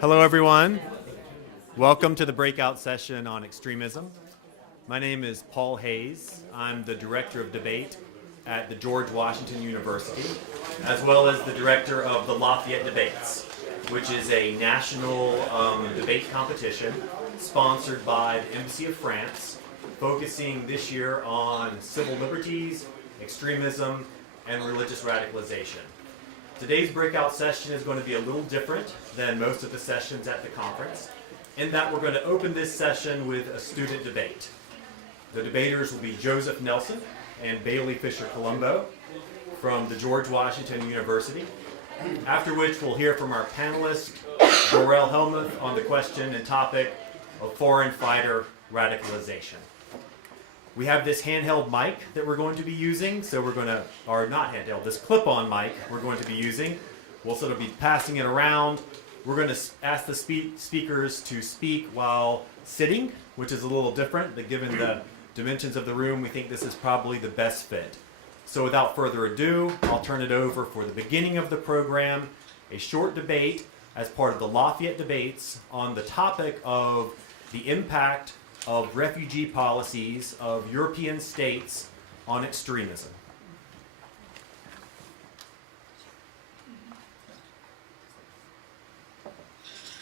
Hello, everyone. Welcome to the breakout session on extremism. My name is Paul Hayes. I'm the Director of Debate at the George Washington University, as well as the Director of the Lafayette Debates, which is a national debate competition sponsored by the Embassy of France, focusing this year on civil liberties, extremism, and religious radicalization. Today's breakout session is going to be a little different than most of the sessions at the conference, in that we're going to open this session with a student debate. The debaters will be Joseph Nelson and Bailey Fisher-Colombo from the George Washington University, after which we'll hear from our panelist, Dorle Hellmuth, on the question and topic of foreign fighter radicalization. We have this handheld mic that we're going to be using, so we're going to, or not handheld, this clip-on mic we're going to be using. We'll sort of be passing it around. We're going to ask the speakers to speak while sitting, which is a little different, but given the dimensions of the room, we think this is probably the best fit. So without further ado, I'll turn it over for the beginning of the program, a short debate as part of the Lafayette Debates on the topic of the impact of refugee policies of European states on extremism.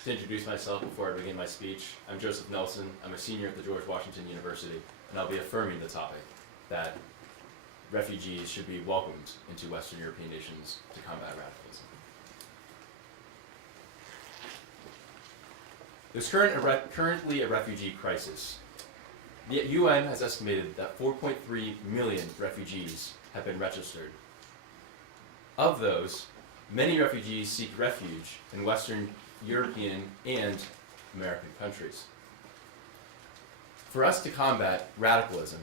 To introduce myself before I begin my speech, I'm Joseph Nelson. I'm a senior at the George Washington University, and I'll be affirming the topic that refugees should be welcomed into Western European nations to combat radicalism. There's currently a refugee crisis. The UN has estimated that 4.3 million refugees have been registered. Of those, many refugees seek refuge in Western European and American countries. For us to combat radicalism,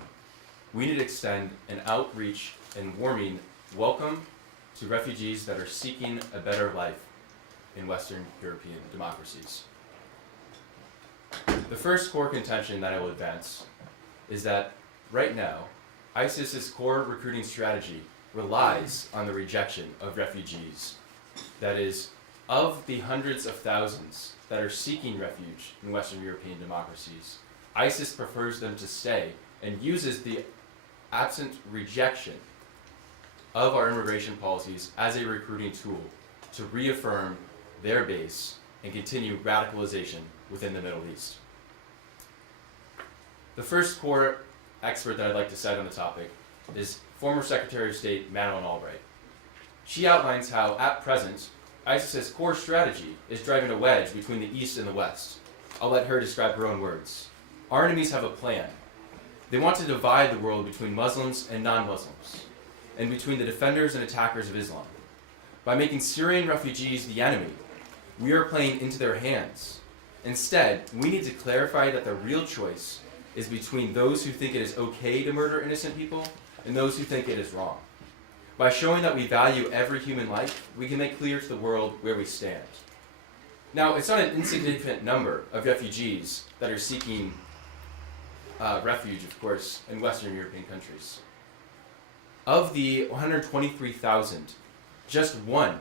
we need to extend an outreach and warming welcome to refugees that are seeking a better life in Western European democracies. The first core contention that I will advance is that right now, ISIS's core recruiting strategy relies on the rejection of refugees. That is, of the hundreds of thousands that are seeking refuge in Western European democracies, ISIS prefers them to stay and uses the absent rejection of our immigration policies as a recruiting tool to reaffirm their base and continue radicalization within the Middle East. The first core expert that I'd like to cite on the topic is former Secretary of State Madeleine Albright. She outlines how, at present, ISIS's core strategy is driving a wedge between the East and the West. I'll let her describe her own words. Our enemies have a plan. They want to divide the world between Muslims and non-Muslims, and between the defenders and attackers of Islam. By making Syrian refugees the enemy, we are playing into their hands. Instead, we need to clarify that the real choice is between those who think it is okay to murder innocent people and those who think it is wrong. By showing that we value every human life, we can make clear to the world where we stand. Now, it's not an insignificant number of refugees that are seeking refuge, of course, in Western European countries. Of the 123,000, just one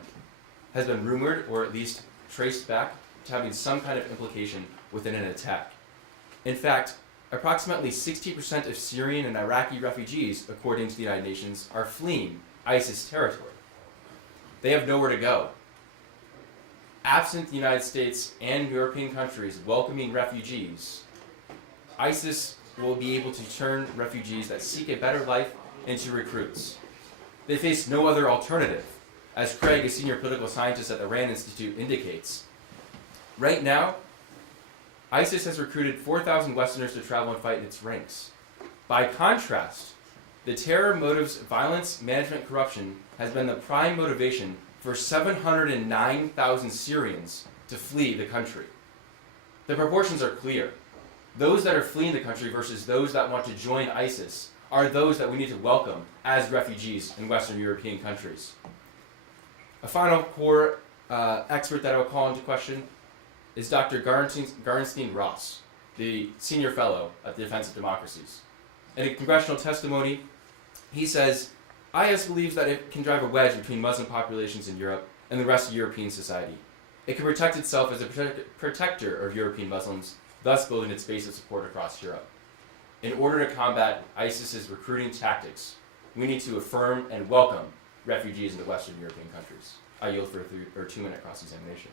has been rumored, or at least traced back, to having some kind of implication within an attack. In fact, approximately 60% of Syrian and Iraqi refugees, according to the United Nations, are fleeing ISIS territory. They have nowhere to go. Absent the United States and European countries welcoming refugees, ISIS will be able to turn refugees that seek a better life into recruits. They face no other alternative, as Craig, a senior political scientist at the RAND Institute, indicates. Right now, ISIS has recruited 4,000 Westerners to travel and fight in its ranks. By contrast, the terror motives, violence, management, corruption has been the prime motivation for 709,000 Syrians to flee the country. The proportions are clear. Those that are fleeing the country versus those that want to join ISIS are those that we need to welcome as refugees in Western European countries. A final core expert that I will call into question is Dr. Garnstein Ross, the senior fellow at the Defense of Democracies. In a congressional testimony, he says, IS believes that it can drive a wedge between Muslim populations in Europe and the rest of European society. It can protect itself as a protector of European Muslims, thus building its base of support across Europe. In order to combat ISIS's recruiting tactics, we need to affirm and welcome refugees into Western European countries. I yield for a 2-minute cross-examination.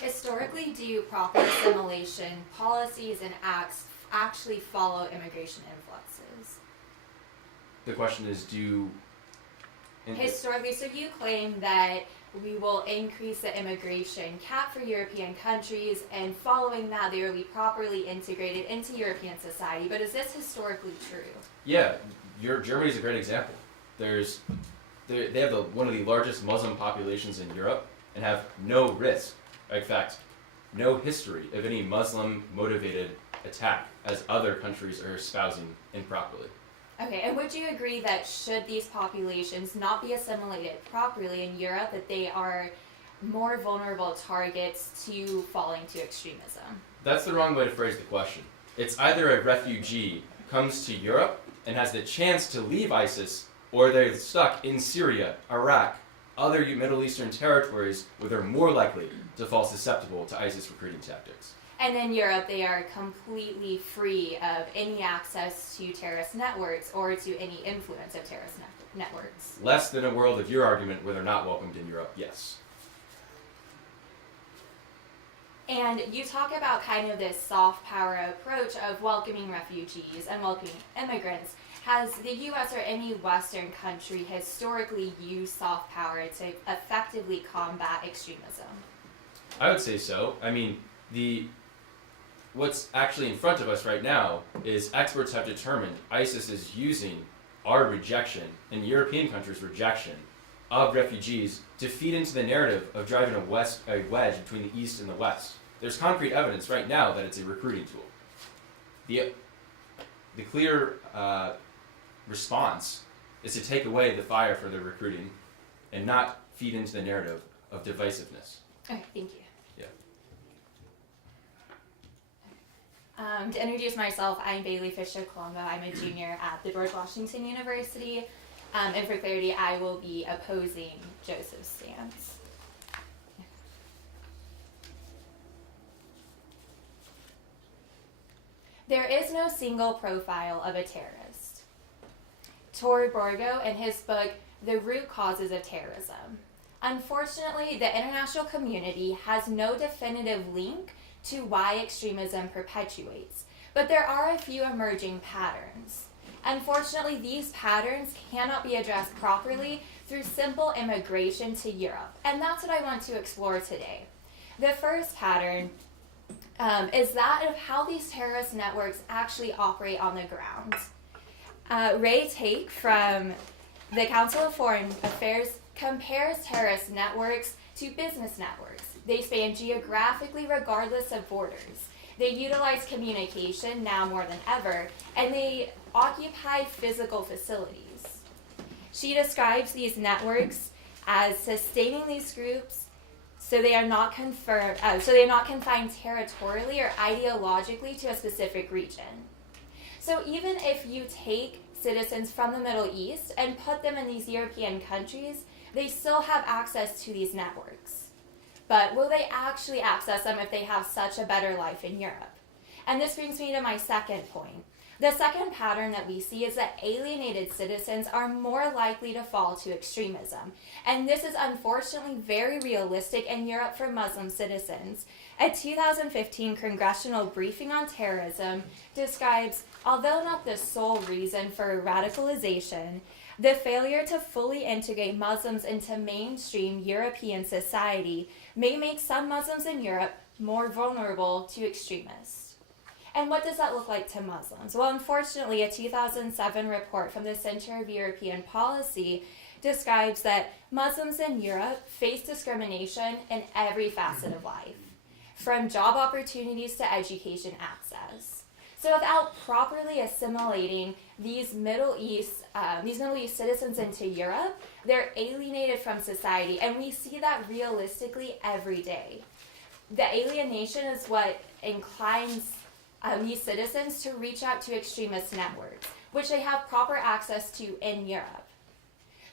Historically, do proper assimilation policies and acts actually follow immigration influxes? The question is, Historically, so you claim that we will increase the immigration cap for European countries, and following that, they will be properly integrated into European society. But is this historically true? Yeah, Germany is a great example. They have one of the largest Muslim populations in Europe and have no risk, in fact, no history of any Muslim-motivated attack, as other countries are espousing improperly. Okay, and would you agree that should these populations not be assimilated properly in Europe, that they are more vulnerable targets to falling to extremism? That's the wrong way to phrase the question. It's either a refugee comes to Europe and has the chance to leave ISIS, or they're stuck in Syria, Iraq, other Middle Eastern territories where they're more likely to fall susceptible to ISIS recruiting tactics. And in Europe, they are completely free of any access to terrorist networks or to any influence of terrorist networks. Less than a world of your argument where they're not welcomed in Europe, yes. And you talk about kind of this soft power approach of welcoming refugees and welcoming immigrants. Has the U.S. or any Western country historically used soft power to effectively combat extremism? I would say so. I mean, what's actually in front of us right now is experts have determined ISIS is using our rejection and European countries' rejection of refugees to feed into the narrative of driving a wedge between the East and the West. There's concrete evidence right now that it's a recruiting tool. The clear response is to take away the fire for the recruiting and not feed into the narrative of divisiveness. Okay, thank you. Yeah. To introduce myself, I'm Bailey Fisher-Colombo. I'm a junior at the George Washington University. And for clarity, I will be opposing Joseph's stance. There is no single profile of a terrorist. Tor Borgo, in his book, The Root Causes of Terrorism. Unfortunately, the international community has no definitive link to why extremism perpetuates, but there are a few emerging patterns. Unfortunately, these patterns cannot be addressed properly through simple immigration to Europe, and that's what I want to explore today. The first pattern is that of how these terrorist networks actually operate on the ground. Ray Take from the Council of Foreign Affairs compares terrorist networks to business networks. They span geographically regardless of borders. They utilize communication now more than ever, and they occupy physical facilities. She describes these networks as sustaining these groups so they are not confined territorially or ideologically to a specific region. So even if you take citizens from the Middle East and put them in these European countries, they still have access to these networks. But will they actually access them if they have such a better life in Europe? And this brings me to my second point. The second pattern that we see is that alienated citizens are more likely to fall to extremism. And this is unfortunately very realistic in Europe for Muslim citizens. A 2015 congressional briefing on terrorism describes, although not the sole reason for radicalization, the failure to fully integrate Muslims into mainstream European society may make some Muslims in Europe more vulnerable to extremists. And what does that look like to Muslims? Well, unfortunately, a 2007 report from the Center of European Policy describes that Muslims in Europe face discrimination in every facet of life, from job opportunities to education access. So without properly assimilating these Middle East citizens into Europe, they're alienated from society, and we see that realistically every day. The alienation is what inclines these citizens to reach out to extremist networks, which they have proper access to in Europe.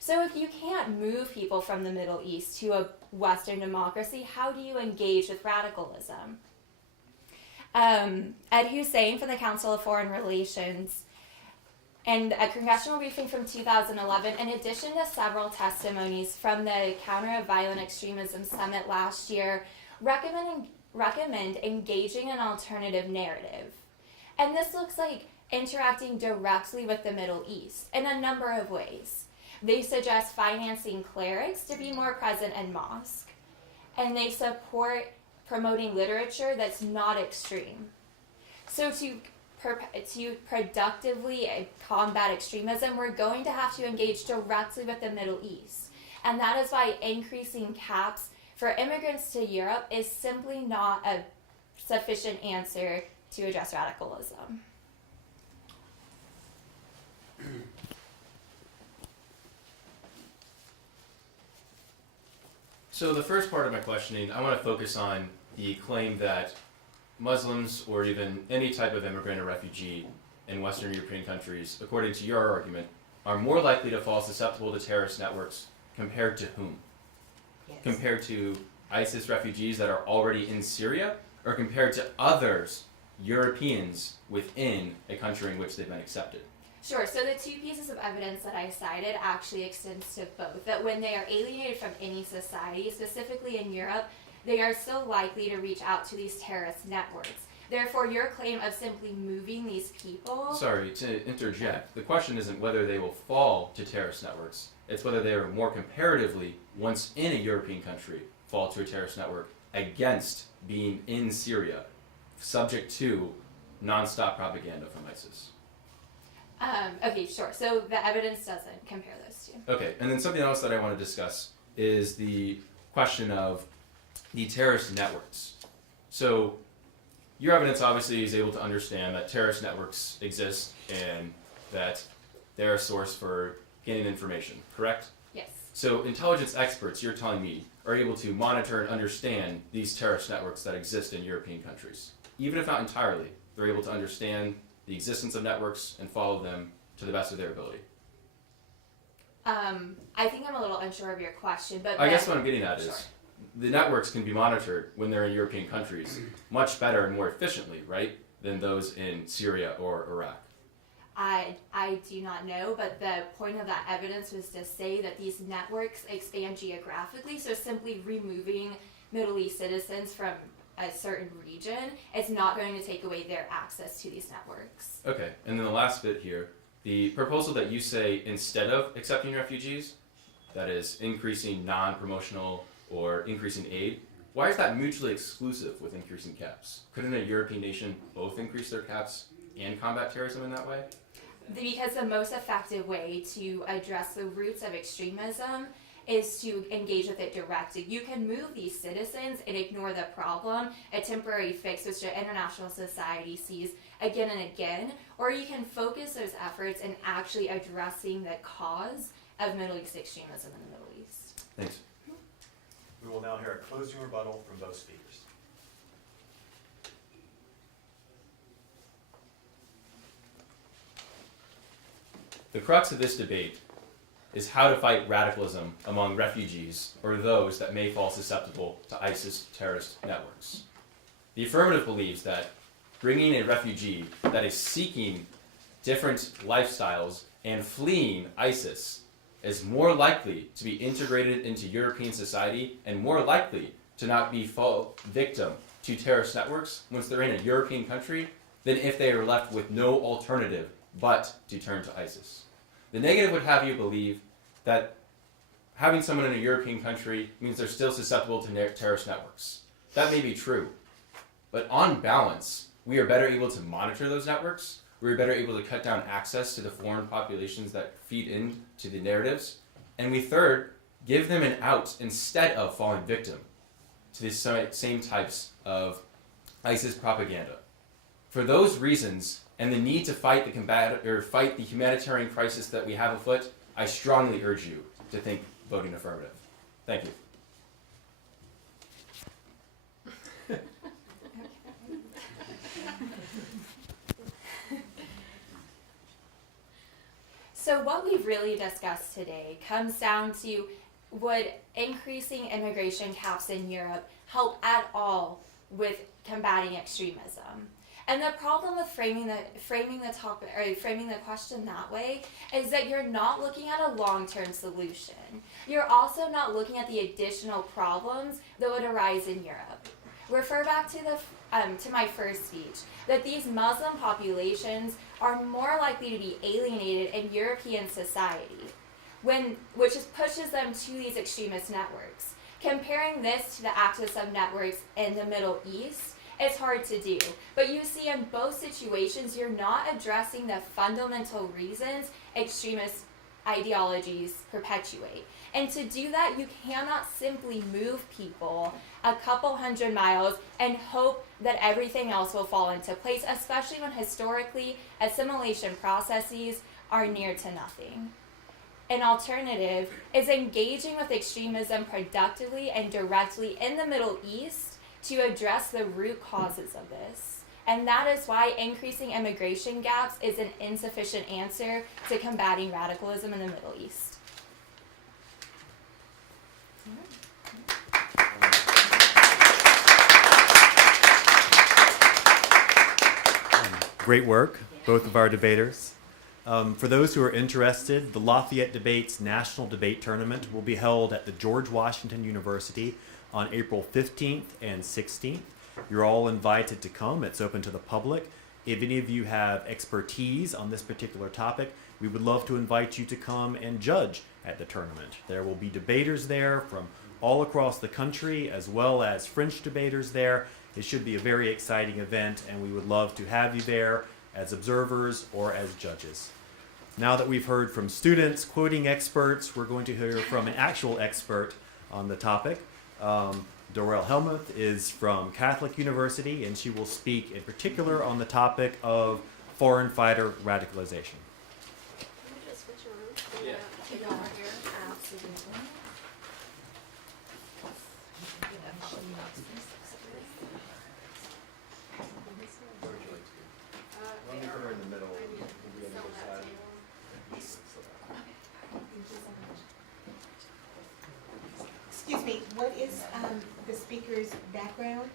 So if you can't move people from the Middle East to a Western democracy, how do you engage with radicalism? Ed Hussein from the Council of Foreign Relations, and a congressional briefing from 2011, in addition to several testimonies from the Counter of Violent Extremism Summit last year, recommend engaging an alternative narrative. And this looks like interacting directly with the Middle East in a number of ways. They suggest financing clerics to be more present in mosque, and they support promoting literature that's not extreme. So to productively combat extremism, we're going to have to engage directly with the Middle East. And that is why increasing caps for immigrants to Europe is simply not a sufficient answer to address radicalism. So the first part of my questioning, I want to focus on the claim that Muslims or even any type of immigrant or refugee in Western European countries, according to your argument, are more likely to fall susceptible to terrorist networks compared to whom? Yes. Compared to ISIS refugees that are already in Syria, or compared to others, Europeans within a country in which they've been accepted? Sure, so the two pieces of evidence that I cited actually extends to both, that when they are alienated from any society, specifically in Europe, they are still likely to reach out to these terrorist networks. Therefore, your claim of simply moving these people... Sorry to interject. The question isn't whether they will fall to terrorist networks. It's whether they are more comparatively, once in a European country, fall to a terrorist network against being in Syria, subject to non-stop propaganda from ISIS. Okay, sure. So the evidence doesn't compare those two. Okay, and then something else that I want to discuss is the question of the terrorist networks. So your evidence obviously is able to understand that terrorist networks exist and that they're a source for gaining information, correct? Yes. So intelligence experts, you're telling me, are able to monitor and understand these terrorist networks that exist in European countries. Even if not entirely, they're able to understand the existence of networks and follow them to the best of their ability. I think I'm a little unsure of your question, but... I guess what I'm getting at is, sure. The networks can be monitored when they're in European countries much better and more efficiently, right, than those in Syria or Iraq. I do not know, but the point of that evidence was to say that these networks expand geographically, so simply removing Middle East citizens from a certain region, it's not going to take away their access to these networks. Okay, and then the last bit here, the proposal that you say instead of accepting refugees, that is increasing non-promotional or increasing aid, why is that mutually exclusive with increasing caps? Couldn't a European nation both increase their caps and combat terrorism in that way? Because the most effective way to address the roots of extremism is to engage with it directly. You can move these citizens and ignore the problem, a temporary fix which the international society sees again and again, or you can focus those efforts in actually addressing the cause of Middle East extremism in the Middle East. Thanks. We will now hear a closing rebuttal from both speakers. The crux of this debate is how to fight radicalism among refugees or those that may fall susceptible to ISIS terrorist networks. The affirmative believes that bringing a refugee that is seeking different lifestyles and fleeing ISIS is more likely to be integrated into European society and more likely to not be fall victim to terrorist networks once they're in a European country than if they are left with no alternative but to turn to ISIS. The negative would have you believe that having someone in a European country means they're still susceptible to terrorist networks. That may be true, but on balance, we are better able to monitor those networks. We're better able to cut down access to the foreign populations that feed into the narratives. And we third, give them an out instead of falling victim to the same types of ISIS propaganda. For those reasons, and the need to fight the humanitarian crisis that we have afoot, I strongly urge you to think voting affirmative. Thank you. So what we've really discussed today comes down to, would increasing immigration caps in Europe help at all with combating extremism? And the problem with framing the topic or framing the question that way is that you're not looking at a long-term solution. You're also not looking at the additional problems that would arise in Europe. Refer back to my first speech, that these Muslim populations are more likely to be alienated in European society, which pushes them to these extremist networks. Comparing this to the axis of networks in the Middle East, it's hard to do. But you see, in both situations, you're not addressing the fundamental reasons extremist ideologies perpetuate. And to do that, you cannot simply move people a couple hundred miles and hope that everything else will fall into place, especially when historically assimilation processes are near to nothing. An alternative is engaging with extremism productively and directly in the Middle East to address the root causes of this. And that is why increasing immigration gaps is an insufficient answer to combating radicalism in the Middle East. Great work, both of our debaters. For those who are interested, the Lafayette Debates National Debate Tournament will be held at the George Washington University on April 15th and 16th. You're all invited to come. It's open to the public. If any of you have expertise on this particular topic, we would love to invite you to come and judge at the tournament. There will be debaters there from all across the country, as well as French debaters there. It should be a very exciting event, and we would love to have you there as observers or as judges. Now that we've heard from students quoting experts, we're going to hear from an actual expert on the topic. Dorle Hellmuth is from Catholic University, and she will speak in particular on the topic of foreign fighter radicalization. Can we just switch around? Yeah. Take over here. Excuse me, what is the speaker's background?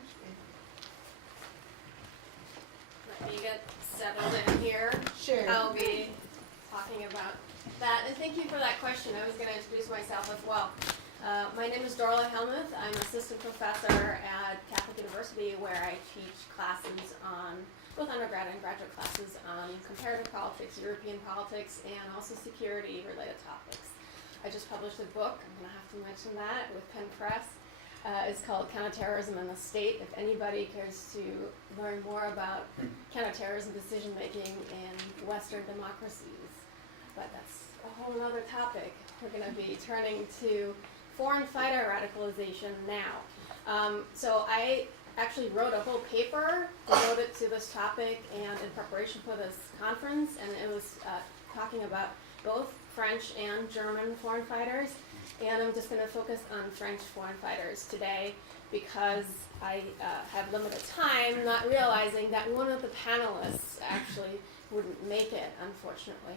Let me get settled in here. Sure. I'll be talking about that. And thank you for that question. I was going to introduce myself as well. My name is Dorle Hellmuth. I'm assistant professor at Catholic University, where I teach classes on both undergrad and graduate classes on comparative politics, European politics, and also security-related topics. I just published a book, I'm going to have to mention that, with Penn Press. It's called Counterterrorism in the State. If anybody cares to learn more about counterterrorism decision-making in Western democracies. But that's a whole other topic. We're going to be turning to foreign fighter radicalization now. So I actually wrote a whole paper devoted to this topic and in preparation for this conference, and it was talking about both French and German foreign fighters, and I'm just going to focus on French foreign fighters today because I have limited time, not realizing that one of the panelists actually wouldn't make it, unfortunately.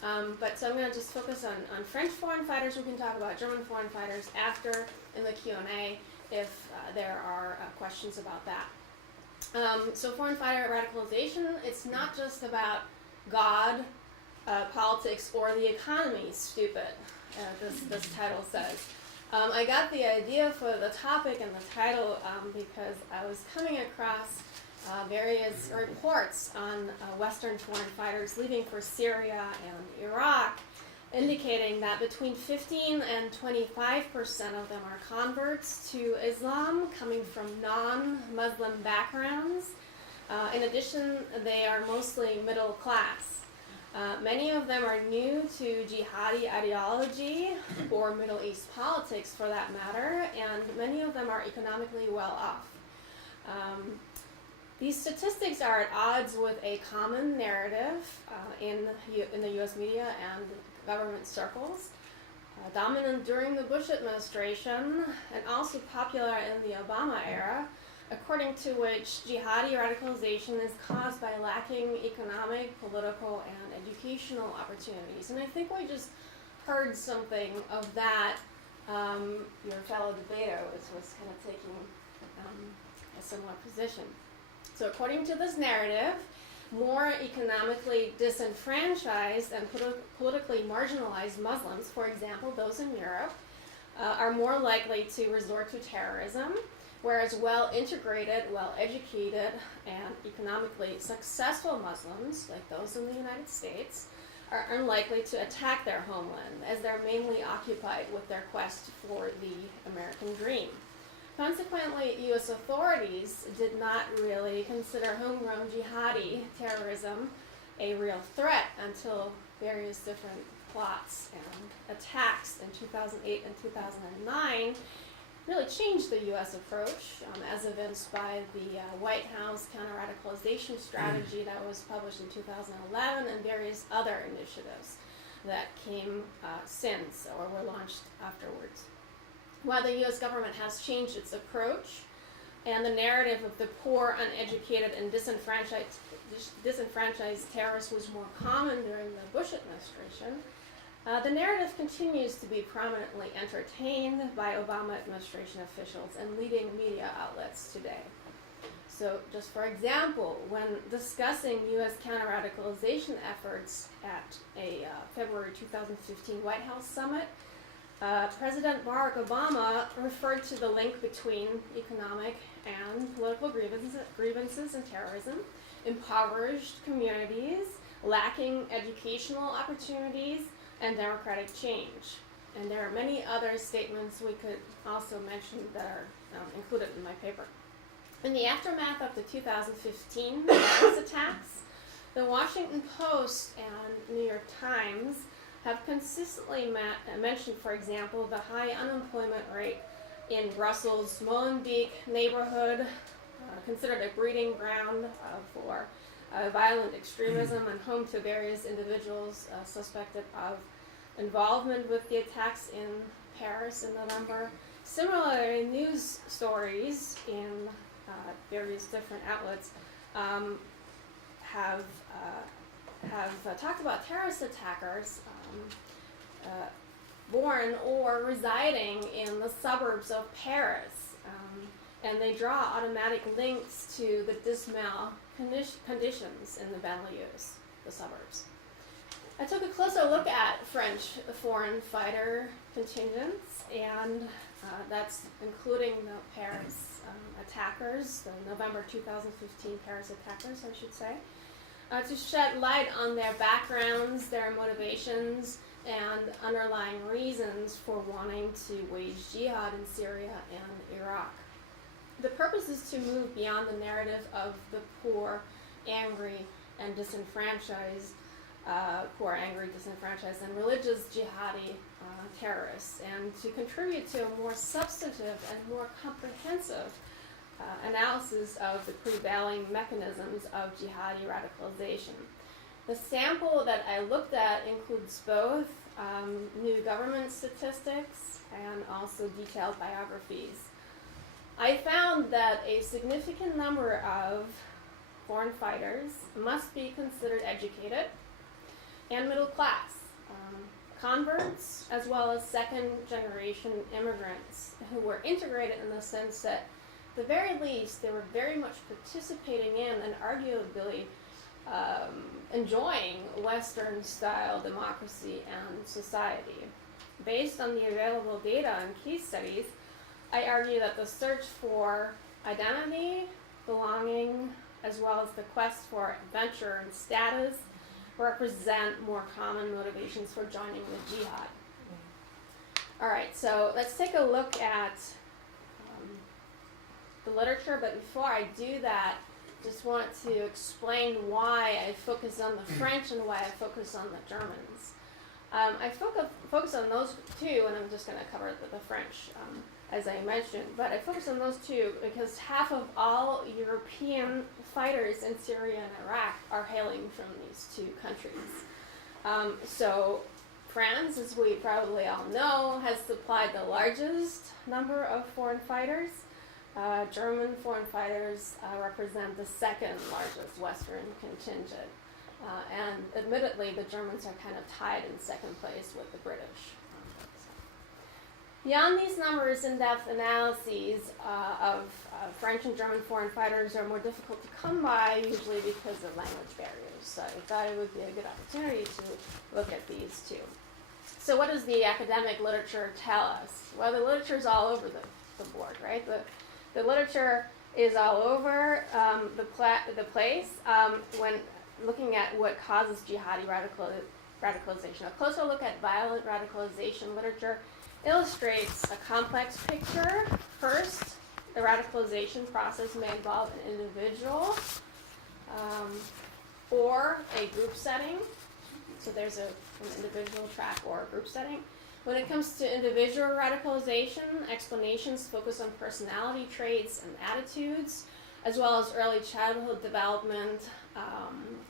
So I'm going to just focus on French foreign fighters. We can talk about German foreign fighters after in the Q&A if there are questions about that. So foreign fighter radicalization, it's not just about God, politics, or the economy, stupid, this title says. I got the idea for the topic and the title because I was coming across various reports on Western foreign fighters leaving for Syria and Iraq, indicating that between 15 and 25% of them are converts to Islam coming from non-Muslim backgrounds. In addition, they are mostly middle class. Many of them are new to jihadi ideology or Middle East politics for that matter, and many of them are economically well off. These statistics are at odds with a common narrative in the U.S. media and government circles, dominant during the Bush administration and also popular in the Obama era, according to which jihadi radicalization is caused by lacking economic, political, and educational opportunities. And I think we just heard something of that. Your fellow debater was kind of taking a similar position. So according to this narrative, more economically disenfranchised and politically marginalized Muslims, for example, those in Europe, are more likely to resort to terrorism, whereas well-integrated, well-educated, and economically successful Muslims, like those in the United States, are unlikely to attack their homeland, as they're mainly occupied with their quest for the American dream. Consequently, U.S. authorities did not really consider homegrown jihadi terrorism a real threat until various different plots and attacks in 2008 and 2009 really changed the U.S. approach, as evinced by the White House counter-radicalization strategy that was published in 2011 and various other initiatives that came since or were launched afterwards. While the U.S. government has changed its approach and the narrative of the poor, uneducated, and disenfranchised terrorists was more common during the Bush administration, the narrative continues to be prominently entertained by Obama administration officials and leading media outlets today. So just for example, when discussing U.S. counter-radicalization efforts at a February 2015 White House summit, President Barack Obama referred to the link between economic and political grievances and terrorism, impoverished communities, lacking educational opportunities, and democratic change. And there are many other statements we could also mention that are included in my paper. In the aftermath of the 2015 Paris attacks, the Washington Post and New York Times have consistently mentioned, for example, the high unemployment rate in Brussels' Molenbeek neighborhood, considered a breeding ground for violent extremism and home to various individuals suspected of involvement with the attacks in Paris in November. Similarly, news stories in various different outlets have talked about terrorist attackers born or residing in the suburbs of Paris, and they draw automatic links to the dismal conditions in the banlieues, the suburbs. I took a closer look at French foreign fighter contingents, and that's including the Paris attackers, the November 2015 Paris attackers, I should say, to shed light on their backgrounds, their motivations, and underlying reasons for wanting to wage jihad in Syria and Iraq. The purpose is to move beyond the narrative of the poor, angry, and disenfranchised, and religious jihadi terrorists, and to contribute to a more substantive and more comprehensive analysis of the prevailing mechanisms of jihadi radicalization. The sample that I looked at includes both new government statistics and also detailed biographies. I found that a significant number of foreign fighters must be considered educated and middle class, converts, as well as second-generation immigrants who were integrated in the sense that, at the very least, they were very much participating in and arguably enjoying Western-style democracy and society. Based on the available data and case studies, I argue that the search for identity, belonging, as well as the quest for adventure and status represent more common motivations for joining the jihad. All right, so let's take a look at the literature, but before I do that, just want to explain why I focus on the French and why I focus on the Germans. I focus on those two, and I'm just going to cover the French, as I mentioned, but I focus on those two because half of all European fighters in Syria and Iraq are hailing from these two countries. So France, as we probably all know, has supplied the largest number of foreign fighters, German foreign fighters represent the second largest Western contingent. And admittedly, the Germans are kind of tied in second place with the British. Beyond these numbers, in-depth analyses of French and German foreign fighters are more difficult to come by, usually because of language barriers. So I thought it would be a good opportunity to look at these too. So what does the academic literature tell us? Well, the literature is all over the board, right? The literature is all over the place when looking at what causes jihadi radicalization. A closer look at violent radicalization literature illustrates a complex picture. First, the radicalization process may involve an individual or a group setting. So there's an individual track or a group setting. When it comes to individual radicalization, explanations focus on personality traits and attitudes, as well as early childhood development,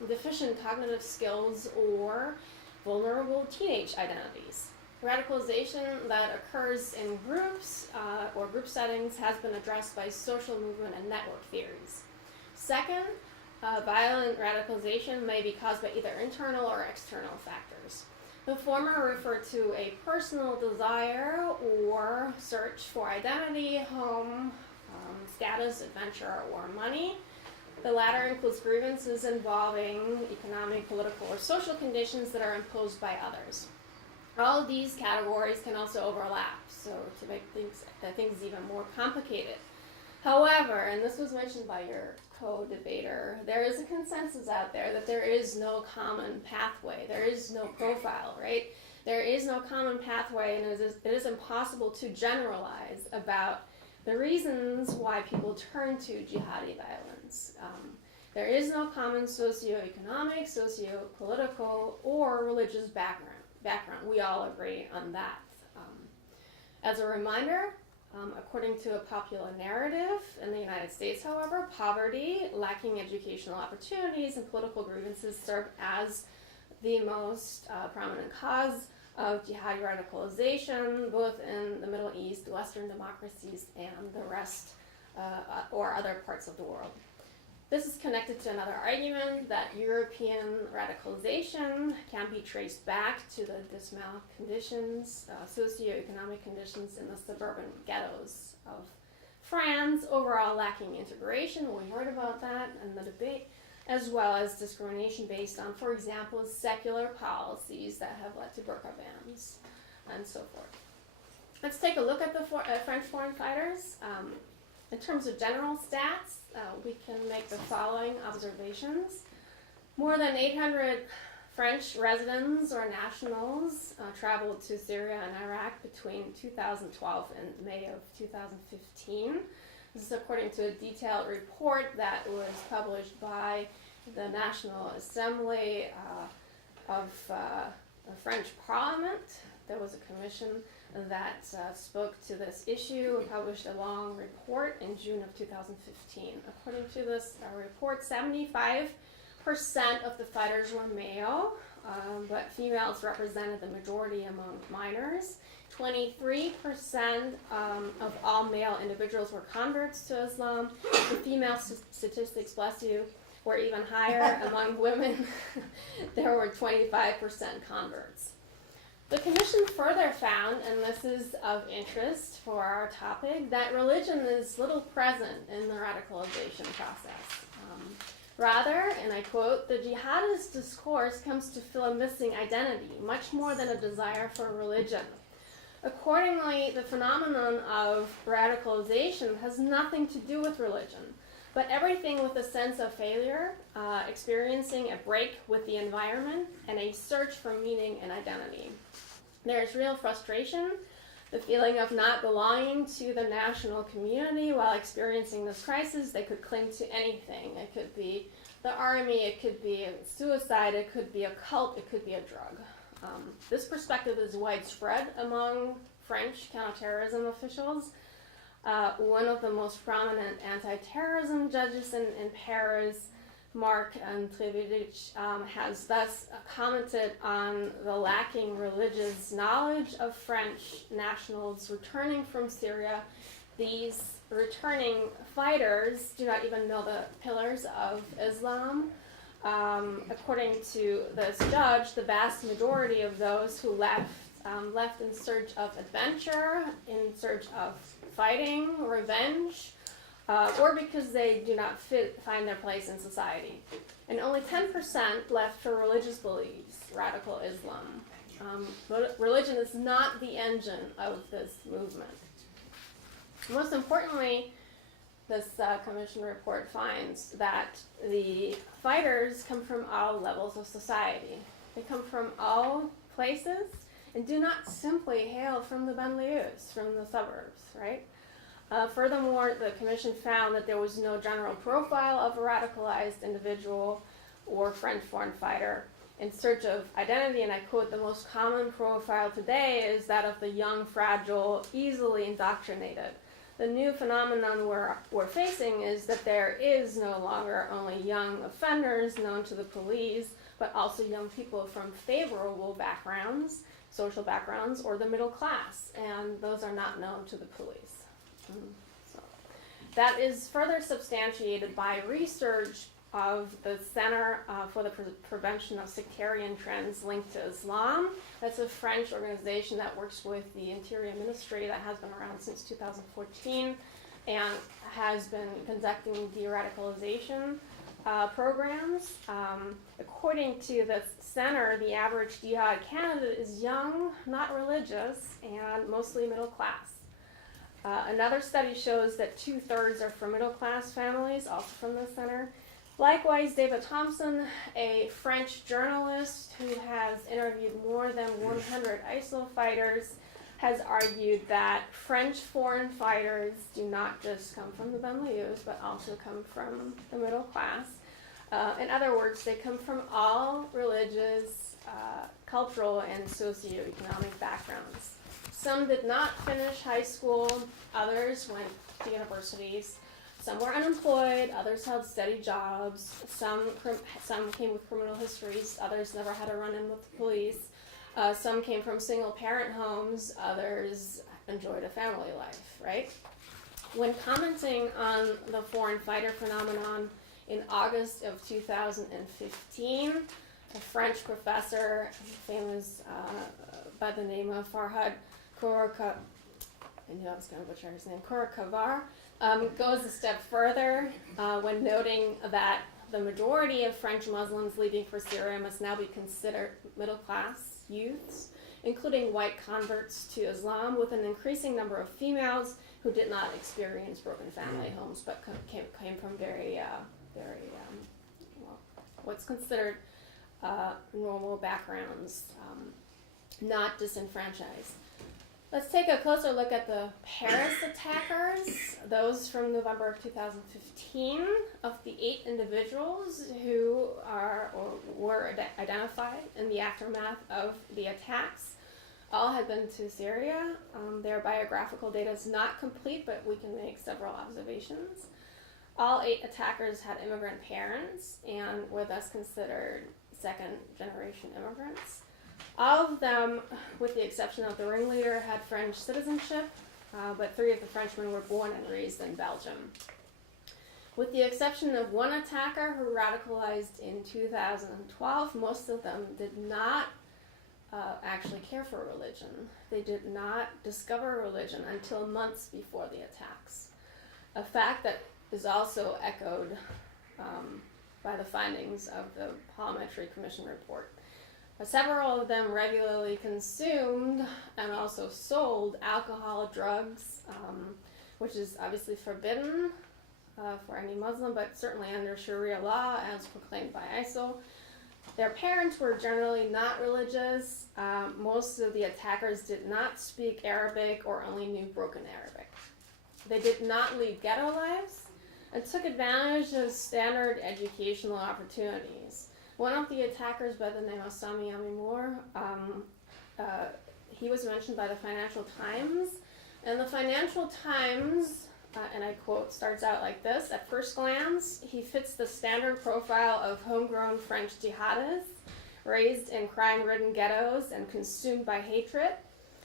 deficient cognitive skills, or vulnerable teenage identities. Radicalization that occurs in groups or group settings has been addressed by social movement and network theories. Second, violent radicalization may be caused by either internal or external factors. The former refer to a personal desire or search for identity, home, status, adventure, or money. The latter includes grievances involving economic, political, or social conditions that are imposed by others. All of these categories can also overlap, so to make things even more complicated. However, and this was mentioned by your co-debater, there is a consensus out there that there is no common pathway. There is no profile, right? There is no common pathway, and it is impossible to generalize about the reasons why people turn to jihadi violence. There is no common socioeconomic, socio-political, or religious background. We all agree on that. As a reminder, according to a popular narrative in the United States, however, poverty, lacking educational opportunities, and political grievances serve as the most prominent cause of jihadi radicalization, both in the Middle East, Western democracies, and the rest or other parts of the world. This is connected to another argument that European radicalization can be traced back to the dismal conditions, socioeconomic conditions in the suburban ghettos of France, overall lacking integration, we heard about that in the debate, as well as discrimination based on, for example, secular policies that have led to burqa bans, and so forth. Let's take a look at the French foreign fighters. In terms of general stats, we can make the following observations. More than 800 French residents or nationals traveled to Syria and Iraq between 2012 and May of 2015. This is according to a detailed report that was published by the National Assembly of the French Parliament. There was a commission that spoke to this issue and published a long report in June of 2015. According to this report, 75% of the fighters were male, but females represented the majority among minors. 23% of all male individuals were converts to Islam. The female statistics, bless you, were even higher. Among women, there were 25% converts. The commission further found, and this is of interest for our topic, that religion is little present in the radicalization process. Rather, and I quote, the jihadist discourse comes to fill a missing identity, much more than a desire for religion. Accordingly, the phenomenon of radicalization has nothing to do with religion, but everything with a sense of failure, experiencing a break with the environment, and a search for meaning and identity. There's real frustration, the feeling of not belonging to the national community while experiencing this crisis. They could cling to anything. It could be the army, it could be suicide, it could be a cult, it could be a drug. This perspective is widespread among French counterterrorism officials. One of the most prominent anti-terrorism judges in Paris, Marc Introvert, has thus commented on the lacking religious knowledge of French nationals returning from Syria these returning fighters do not even know the pillars of Islam. According to this judge, the vast majority of those who left in search of adventure, in search of fighting, revenge, or because they do not find their place in society. And only 10% left for religious beliefs, radical Islam. Religion is not the engine of this movement. Most importantly, this commission report finds that the fighters come from all levels of society. They come from all places and do not simply hail from the banlieues, from the suburbs, right? Furthermore, the commission found that there was no general profile of a radicalized individual or French foreign fighter in search of identity, and I quote, "The most common profile today is that of the young, fragile, easily indoctrinated. The new phenomenon we're facing is that there is no longer only young offenders known to the police, but also young people from favorable backgrounds, social backgrounds, or the middle class, and those are not known to the police." So that is further substantiated by research of the Center for the Prevention of Sectarian Trends Linked to Islam. That's a French organization that works with the Interior Ministry that has been around since 2014 and has been conducting de-radicalization programs. According to the center, the average jihad candidate is young, not religious, and mostly middle class. Another study shows that 2/3 are from middle class families, also from the center. Likewise, David Thompson, a French journalist who has interviewed more than 100 ISIL fighters, has argued that French foreign fighters do not just come from the banlieues, but also come from the middle class. In other words, they come from all religious, cultural, and socioeconomic backgrounds. Some did not finish high school, others went to universities. Some were unemployed, others held steady jobs, some came with criminal histories, others never had a run-in with the police, some came from single-parent homes, others enjoyed a family life, right? When commenting on the foreign fighter phenomenon in August of 2015, a French professor, famous by the name of Farhad Kourkavar, I knew I was going to butcher his name, Kourkavar, goes a step further when noting that the majority of French Muslims leaving for Syria must now be considered middle-class youths, including white converts to Islam, with an increasing number of females who did not experience broken family homes, but came from very what's considered normal backgrounds, not disenfranchised. Let's take a closer look at the Paris attackers, those from November of 2015. Of the 8 individuals who were identified in the aftermath of the attacks, all had been to Syria. Their biographical data is not complete, but we can make several observations. All 8 attackers had immigrant parents and were thus considered second-generation immigrants. All of them, with the exception of the ringleader, had French citizenship, but 3 of the Frenchmen were born and raised in Belgium. With the exception of one attacker who radicalized in 2012, most of them did not actually care for religion. They did not discover religion until months before the attacks, a fact that is also echoed by the findings of the Parliamentary Commission report. Several of them regularly consumed and also sold alcohol, drugs, which is obviously forbidden for any Muslim, but certainly under Sharia law as proclaimed by ISIL. Their parents were generally not religious. Most of the attackers did not speak Arabic or only knew broken Arabic. They did not lead ghetto lives and took advantage of standard educational opportunities. One of the attackers, by the name of Sami Amimour, he was mentioned by the Financial Times. And the Financial Times, and I quote, starts out like this: "At first glance, he fits the standard profile of homegrown French jihadists, raised in crime-ridden ghettos and consumed by hatred.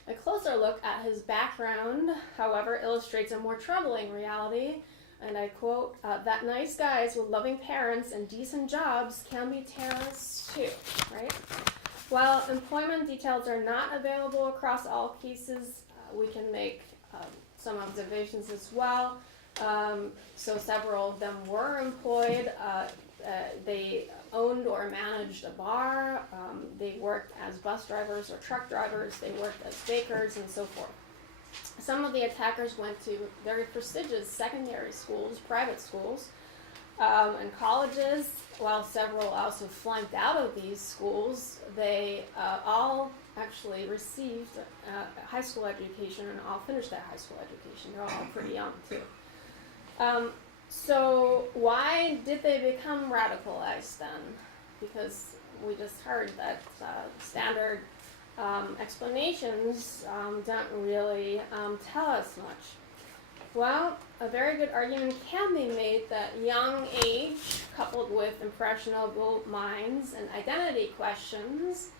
A closer look at his background, however, illustrates a more troubling reality, and I quote, that nice guys with loving parents and decent jobs can be terrorists too, right? While employment details are not available across all cases, we can make some observations as well. So several of them were employed. They owned or managed a bar. They worked as bus drivers or truck drivers. They worked as bakers and so forth. Some of the attackers went to very prestigious secondary schools, private schools, and colleges, while several also flunked out of these schools. They all actually received a high school education and all finished their high school education. They're all pretty young too. So why did they become radicalized then? Because we just heard that standard explanations don't really tell us much. Well, a very good argument can be made that young age, coupled with impressionable minds and identity questions,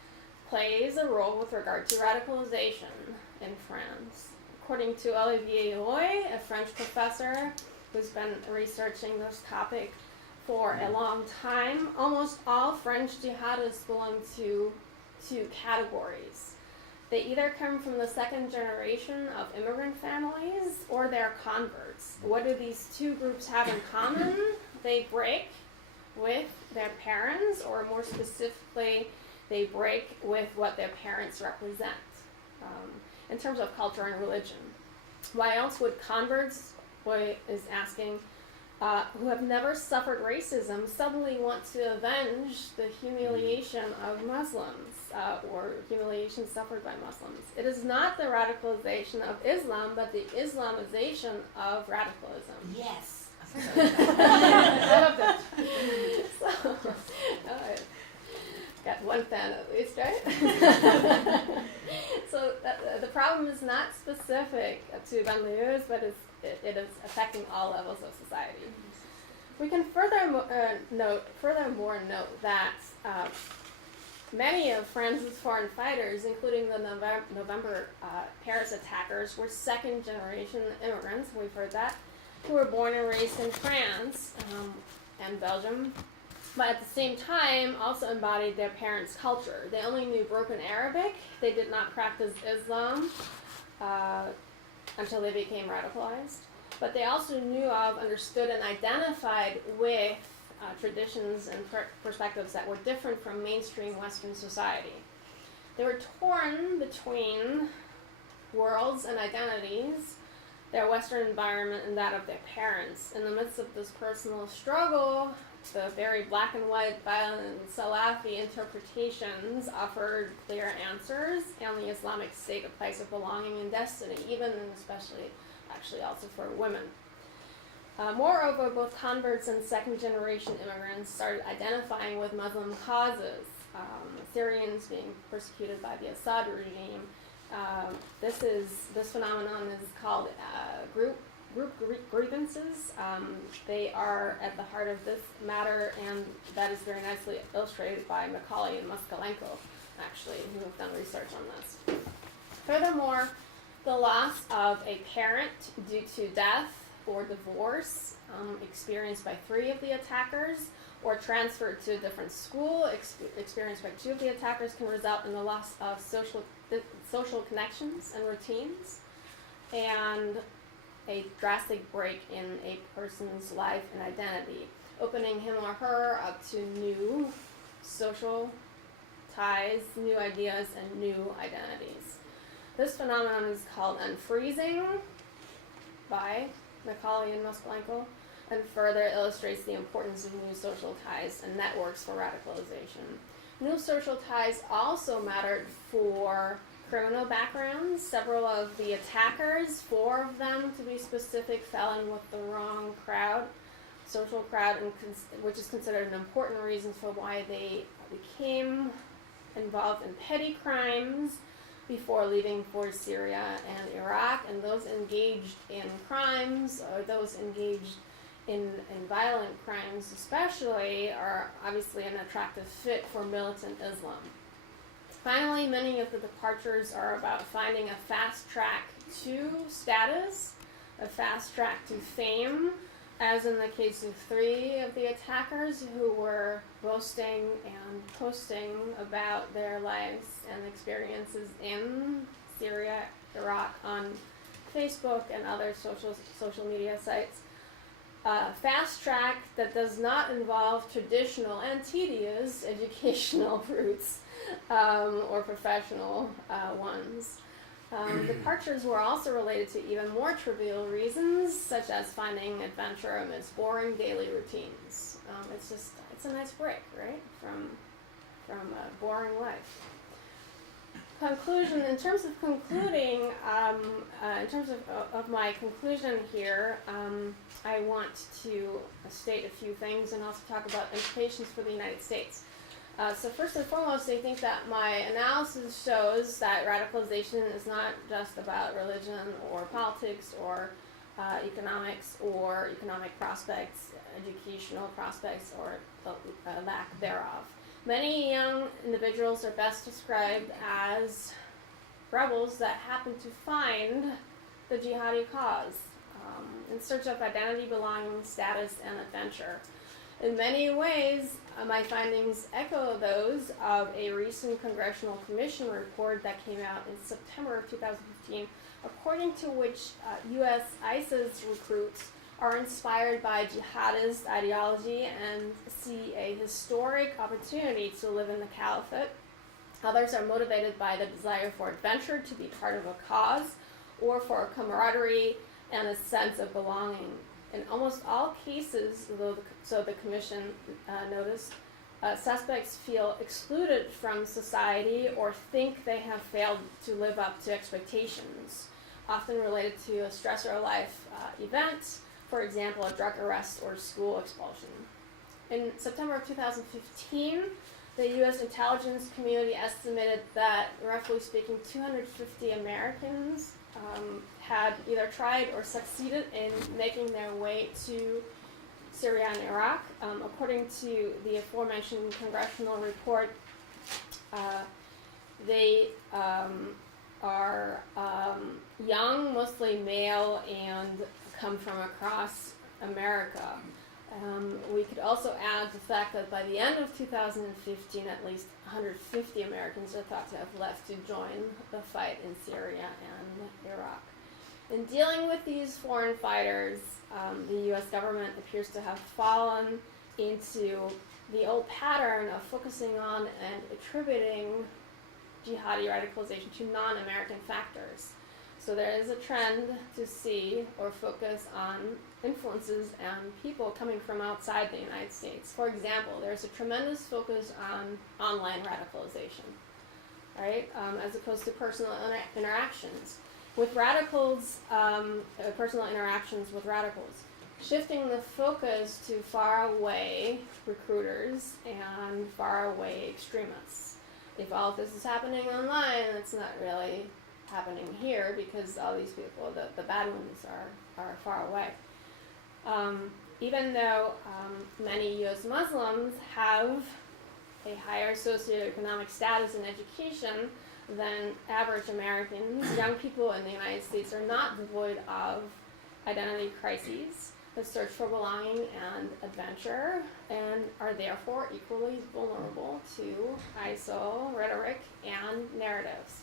plays a role with regard to radicalization in France. According to Olivier Roy, a French professor who's been researching this topic for a long time, almost all French jihadists belong to two categories. They either come from the second generation of immigrant families or they're converts. What do these two groups have in common? They break with their parents, or more specifically, they break with what their parents represent in terms of culture and religion. Why else would converts, Boy is asking, who have never suffered racism suddenly want to avenge the humiliation of Muslims or humiliation suffered by Muslims? It is not the radicalization of Islam, but the Islamization of radicalism. Yes. I love that. So, got one fan at least, right? So the problem is not specific to banlieues, but it is affecting all levels of society. We can furthermore note that many of France's foreign fighters, including the November Paris attackers, were second-generation immigrants, we've heard that, who were born and raised in France and Belgium, but at the same time also embodied their parents' culture. They only knew broken Arabic. They did not practice Islam until they became radicalized. But they also knew of, understood, and identified with traditions and perspectives that were different from mainstream Western society. They were torn between worlds and identities, their Western environment and that of their parents. In the midst of this personal struggle, the very black and white, violent Salafi interpretations offered clear answers, and the Islamic State a place of belonging and destiny, even and especially, actually also for women. Moreover, both converts and second-generation immigrants started identifying with Muslim causes, Syrians being persecuted by the Assad regime. This phenomenon is called group grievances. They are at the heart of this matter, and that is very nicely illustrated by Macaulay and Moskalenko, actually, who have done research on this. Furthermore, the loss of a parent due to death or divorce experienced by 3 of the attackers, or transferred to a different school experienced by 2 of the attackers, can result in the loss of social connections and routines, and a drastic break in a person's life and identity, opening him or her up to new social ties, new ideas, and new identities. This phenomenon is called unfreezing by Macaulay and Moskalenko, and further illustrates the importance of new social ties and networks for radicalization. New social ties also mattered for criminal backgrounds. Several of the attackers, 4 of them to be specific, fell in with the wrong crowd, social crowd, which is considered an important reason for why they became involved in petty crimes before leaving for Syria and Iraq. And those engaged in crimes, or those engaged in violent crimes especially, are obviously an attractive fit for militant Islam. Finally, many of the departures are about finding a fast track to status, a fast track to fame, as in the case of 3 of the attackers who were boasting and posting about their lives and experiences in Syria, Iraq on Facebook and other social media sites. Fast track that does not involve traditional and tedious educational routes or professional ones. Departures were also related to even more trivial reasons, such as finding adventure amidst boring daily routines. It's a nice break, right, from a boring life. Conclusion, in terms of concluding, in terms of my conclusion here, I want to state a few things and also talk about implications for the United States. So first and foremost, I think that my analysis shows that radicalization is not just about religion or politics or economics or economic prospects, educational prospects, or lack thereof. Many young individuals are best described as rebels that happen to find the jihadi cause in search of identity, belonging, status, and adventure. In many ways, my findings echo those of a recent Congressional Commission report that came out in September of 2015, according to which U.S. ISIS recruits are inspired by jihadist ideology and see a historic opportunity to live in the caliphate. Others are motivated by the desire for adventure, to be part of a cause, or for camaraderie and a sense of belonging. In almost all cases, so the Commission noticed, suspects feel excluded from society or think they have failed to live up to expectations, often related to a stress or life event, for example, a drug arrest or school expulsion. In September of 2015, the U.S. intelligence community estimated that, roughly speaking, 250 Americans had either tried or succeeded in making their way to Syria and Iraq. According to the aforementioned congressional report, they are young, mostly male, and come from across America. We could also add the fact that by the end of 2015, at least 150 Americans are thought to have left to join the fight in Syria and Iraq. In dealing with these foreign fighters, the U.S. government appears to have fallen into the old pattern of focusing on and attributing jihadi radicalization to non-American factors. So there is a trend to see or focus on influences and people coming from outside the United States. For example, there's a tremendous focus on online radicalization, right, as opposed to personal interactions. With radicals, personal interactions with radicals, shifting the focus to faraway recruiters and faraway extremists. If all of this is happening online, it's not really happening here because all these people, the bad ones, are far away. Even though many U.S. Muslims have a higher socioeconomic status and education than average Americans, young people in the United States are not devoid of identity crises, the search for belonging and adventure, and are therefore equally vulnerable to ISIL rhetoric and narratives.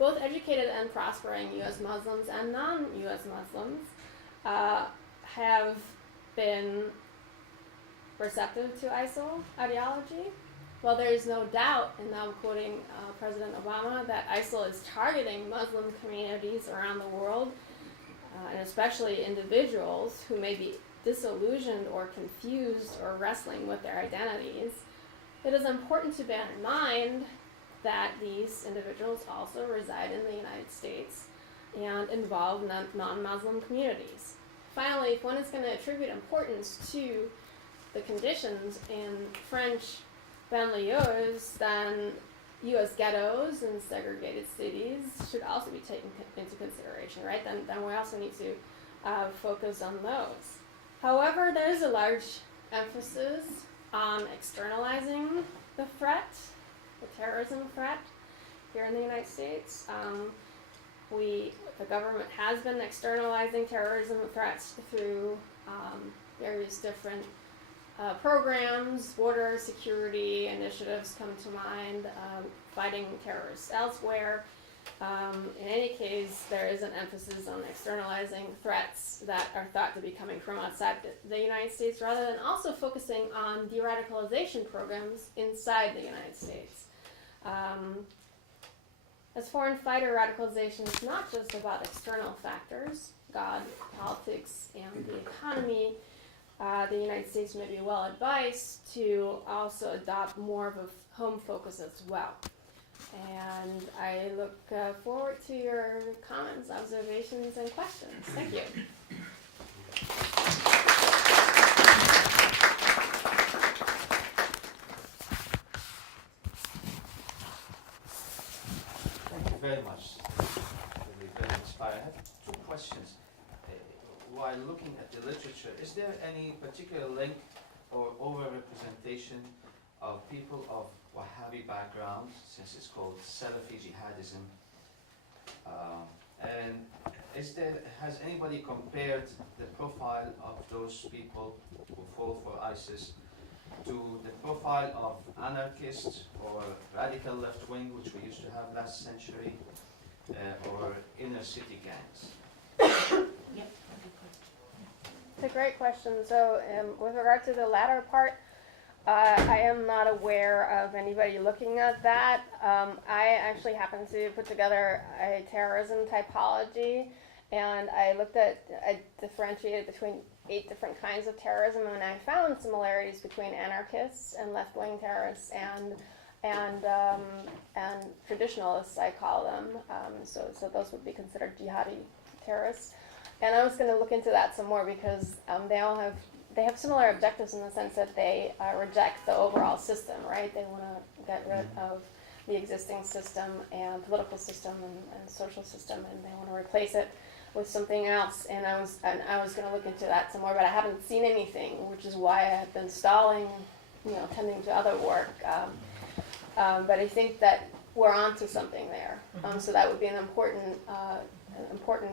Both educated and prospering U.S. Muslims and non-U.S. Muslims have been receptive to ISIL ideology. While there is no doubt, and now I'm quoting President Obama, that ISIL is targeting Muslim communities around the world, and especially individuals who may be disillusioned or confused or wrestling with their identities, it is important to bear in mind that these individuals also reside in the United States and involve non-Muslim communities. Finally, if one is going to attribute importance to the conditions in French banlieues, then U.S. ghettos and segregated cities should also be taken into consideration, right? Then we also need to focus on those. However, there is a large emphasis on externalizing the threat the terrorism threat here in the United States. The government has been externalizing terrorism threats through various different programs. Border security initiatives come to mind, fighting terrorists elsewhere. In any case, there is an emphasis on externalizing threats that are thought to be coming from outside the United States, rather than also focusing on de-radicalization programs inside the United States. As foreign fighter radicalization is not just about external factors, God, politics, and the economy, the United States may be well advised to also adopt more of a home focus as well. And I look forward to your comments, observations, and questions. Thank you. Thank you very much. Very inspiring. I have two questions. While looking at the literature, is there any particular link or overrepresentation of people of Wahhabi background, since it's called Salafi jihadism? And has anybody compared the profile of those people who fall for ISIS to the profile of anarchists or radical left wing, which we used to have last century, or inner city gangs? It's a great question. So with regard to the latter part, I am not aware of anybody looking at that. I actually happened to put together a terrorism typology, and I differentiated between 8 different kinds of terrorism, and I found similarities between anarchists and left-wing terrorists and traditionalists, I call them. So those would be considered jihadi terrorists. And I was going to look into that some more because they have similar objectives in the sense that they reject the overall system, right? They want to get rid of the existing system and political system and social system, and they want to replace it with something else. And I was going to look into that some more, but I haven't seen anything, which is why I have been stalling, tending to other work. But I think that we're onto something there. So that would be an important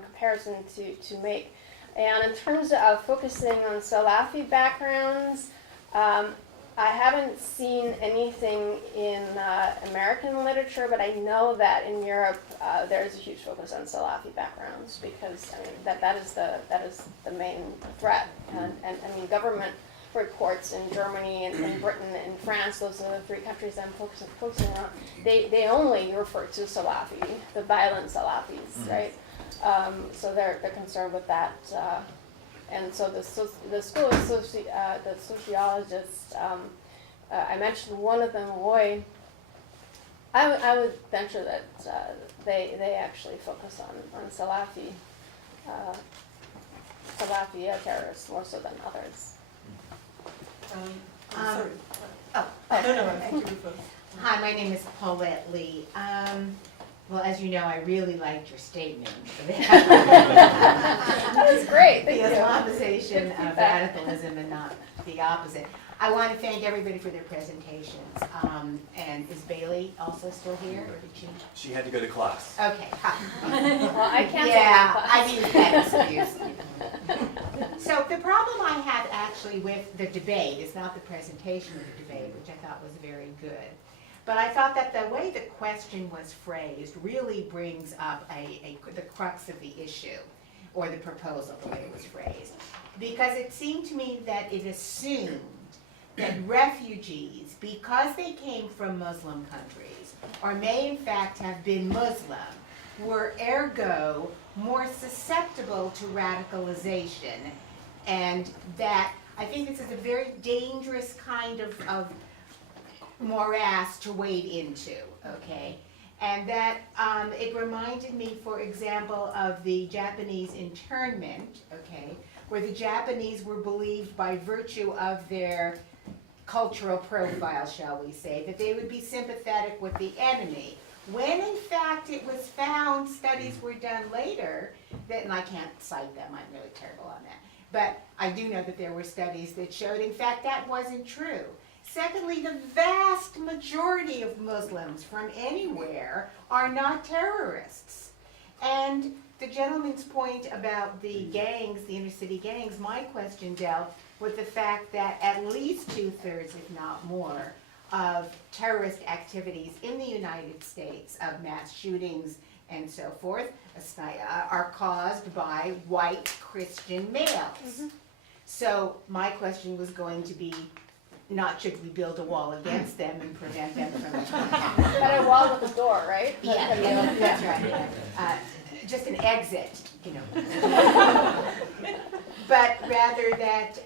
comparison to make. And in terms of focusing on Salafi backgrounds, I haven't seen anything in American literature, but I know that in Europe there's a huge focus on Salafi backgrounds because that is the main threat. And I mean, government reports in Germany and in Britain and France, those are the 3 countries I'm focusing on, they only refer to Salafi, the violent Salafis, right? So they're concerned with that. And so the school of the sociologists, I mentioned one of them, Roy. I would venture that they actually focus on Salafi terrorists more so than others. Sorry. No. Hi, my name is Paulette Lee. Well, as you know, I really liked your statement. That was great. The Islamization of radicalism and not the opposite. I want to thank everybody for their presentations. And is Bailey also still here, or did she? She had to go to class. Okay. Well, I canceled Yeah, my class. I mean that excuse. So the problem I had actually with the debate is not the presentation of the debate, which I thought was very good. But I thought that the way the question was phrased really brings up the crux of the issue, or the proposal, the way it was phrased. Because it seemed to me that it assumed that refugees, because they came from Muslim countries, or may in fact have been Muslim, were ergo more susceptible to radicalization. And that, I think this is a very dangerous kind of morass to wade into, okay? And that it reminded me, for example, of the Japanese internment, okay, where the Japanese were believed by virtue of their cultural profile, shall we say, that they would be sympathetic with the enemy. When in fact it was found, studies were done later, that, and I can't cite them, I'm really terrible on that, but I do know that there were studies that showed, in fact, that wasn't true. Secondly, the vast majority of Muslims from anywhere are not terrorists. And the gentleman's point about the gangs, the inner city gangs, my question dealt with the fact that at least 2/3, if not more, of terrorist activities in the United States, of mass shootings and so forth, are caused by white Christian males. So my question was going to be, not should we build a wall against them and prevent them from attacking. Got a wall with a door, right? Yeah, that's right. Just an exit, you know. But rather that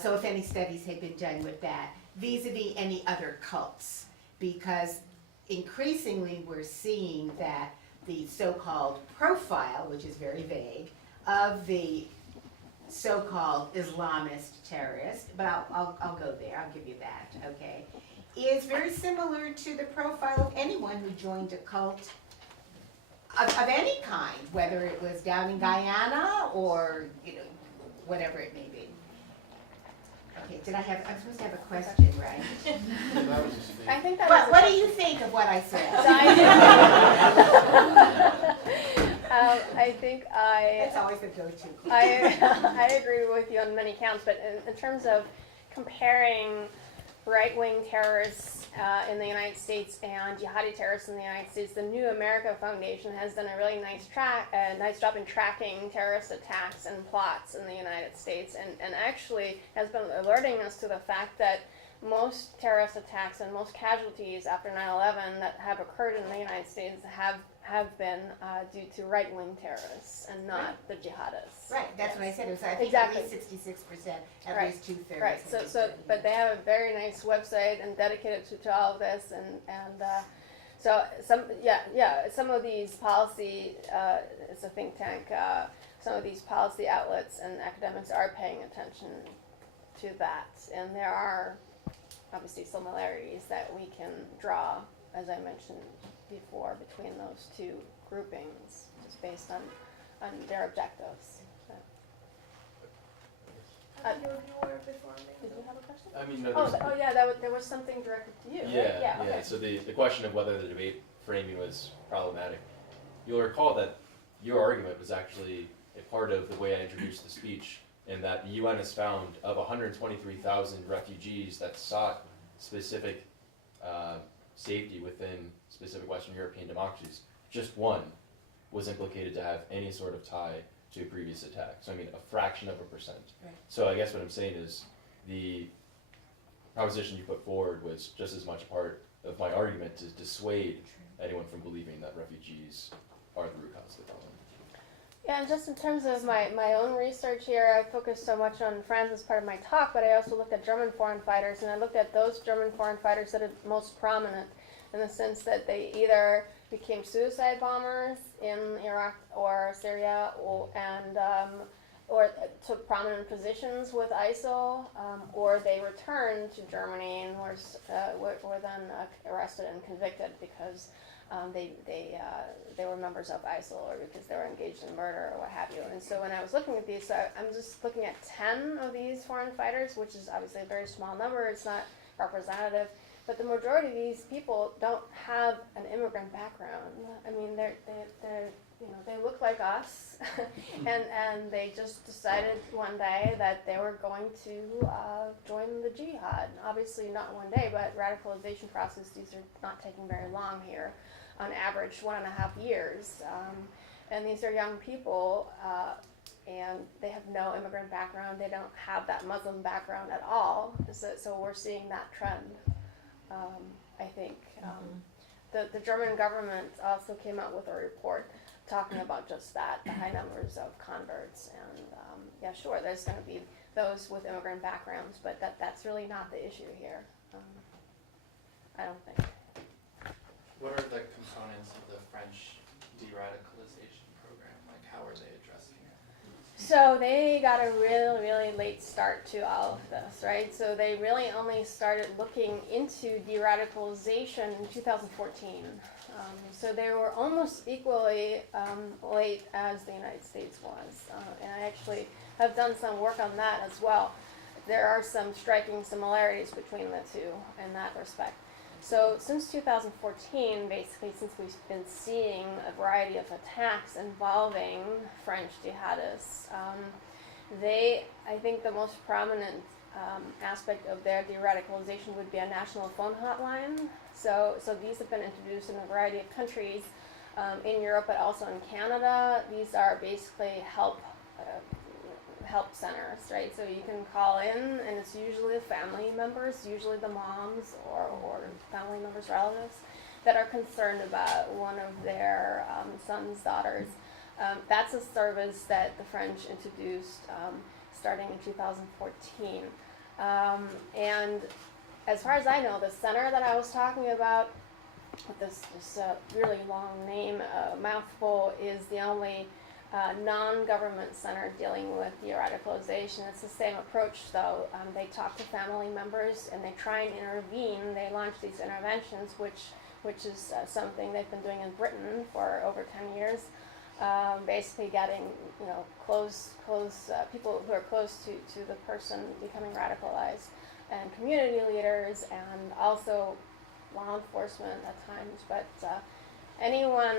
so if any studies had been done with that, vis-a-vis any other cults, because increasingly we're seeing that the so-called profile, which is very vague, of the so-called Islamist terrorist, but I'll go there, I'll give you that, okay, is very similar to the profile of anyone who joined a cult of any kind, whether it was down in Guyana or, you know, whatever it may be. Okay, I'm supposed to have a question, right? I think that But what do you think of what I said? I think That's always the go-to. I agree with you on many counts, but in terms of comparing right-wing terrorists in the United States and jihadi terrorists in the United States, the New America Foundation has done a really nice job in tracking terrorist attacks and plots in the United States, and actually has been alerting us to the fact that most terrorist attacks and most casualties after 9/11 that have occurred in the United States have been due to right-wing terrorists and not the jihadists. Right, that's what I said. It was, I think, Exactly. at least 66%, at Right. least 2/3. Right. But they have a very nice website and dedicated to all of this, and so some of these policy, it's a think tank. Some of these policy outlets and academics are paying attention to that, and there are obviously similarities that we can draw, as I mentioned before, between those two groupings, just based on their objectives. So. Did you have a question? I mean, no, there's, Yeah, there was something directed to you. yeah, right? yeah. Okay. So the question of whether the debate framing was problematic, you'll recall that your argument was actually a part of the way I introduced the speech, in that the UN has found of 123,000 refugees that sought specific safety within specific Western European democracies, just one was implicated to have any sort of tie to a previous attack. So I mean, a fraction of a percent. Right. So I guess what I'm saying is the proposition you put forward was just as much part of my argument to dissuade anyone from believing that refugees are the root cause of the problem. Yeah, and just in terms of my own research here, I focused so much on France as part of my talk, but I also looked at German foreign fighters, and I looked at those German foreign fighters that are most prominent in the sense that they either became suicide bombers in Iraq or Syria, or took prominent positions with ISIL, or they returned to Germany and were then arrested and convicted because they were members of ISIL or because they were engaged in murder or what have you. And so when I was looking at these, I'm just looking at 10 of these foreign fighters, which is obviously a very small number. It's not representative. But the majority of these people don't have an immigrant background. I mean, they look like us, and they just decided one day that they were going to join the jihad. Obviously not one day, but radicalization processes are not taking very long here. On average, 1.5 years. And these are young people, and they have no immigrant background. They don't have that Muslim background at all. So we're seeing that trend. I think the German government also came out with a report talking about just that, the high numbers of converts. And sure, there's going to be those with immigrant backgrounds, but that's really not the issue here. I don't think. What are the components of the French de-radicalization program? Like, how are they addressing it? So they got a really, really late start to all of this, right? So they really only started looking into de-radicalization in 2014. So they were almost equally late as the United States was. And I actually have done some work on that as well. there are some striking similarities between the two in that respect. So since 2014, basically since we've been seeing a variety of attacks involving French jihadists, I think the most prominent aspect of their de-radicalization would be a national phone hotline. So these have been introduced in a variety of countries in Europe, but also in Canada. These are basically help centers, right? So you can call in, and it's usually the family members, usually the moms or family members, relatives, that are concerned about one of their sons, daughters. That's a service that the French introduced starting in 2014. And as far as I know, the center that I was talking about, with this really long name, mouthful, is the only non-government center dealing with de-radicalization. It's the same approach, though. They talk to family members and they try and intervene. They launch these interventions, which is something they've been doing in Britain for over 10 years. Basically getting, close people who are close to the person becoming radicalized, and community leaders, and also law enforcement at times, but anyone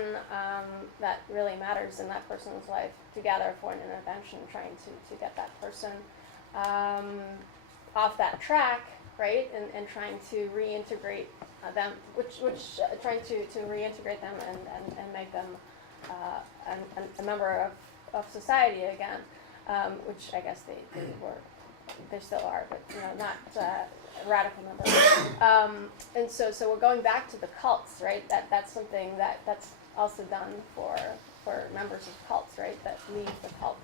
that really matters in that person's life together for an intervention, trying to get that person off that track, right, and trying to reintegrate them, trying to reintegrate them and make them a member of society again, which I guess they still are, but not radical members. And so we're going back to the cults, right? That's something that's also done for members of cults, right? That leave the cult.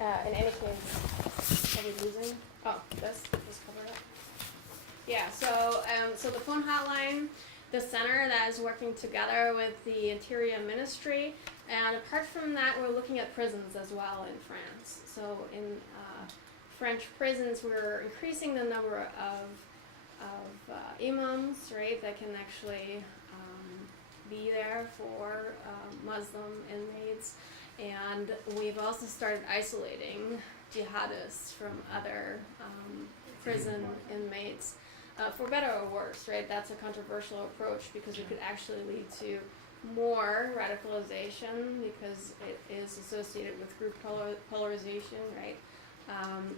In any case, are we losing? Oh, this covered up. Yeah. So the phone hotline, the center that is working together with the Interior Ministry, and apart from that, we're looking at prisons as well in France. So in French prisons, we're increasing the number of imams, right, that can actually be there for Muslim inmates, and we've also started isolating jihadists from other prison inmates. For better or worse, right? That's a controversial approach because it could actually lead to more radicalization because it is associated with group polarization, right?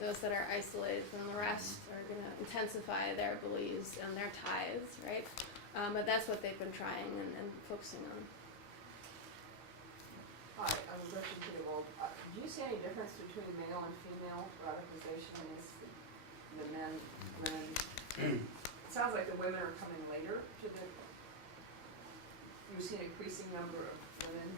Those that are isolated from the rest are going to intensify their beliefs and their ties, right? But that's what they've been trying and focusing on. Hi, I'm a question to you all. Do you see any difference between male and female radicalization in the men, women? It sounds like the women are coming later to the. You see an increasing number of women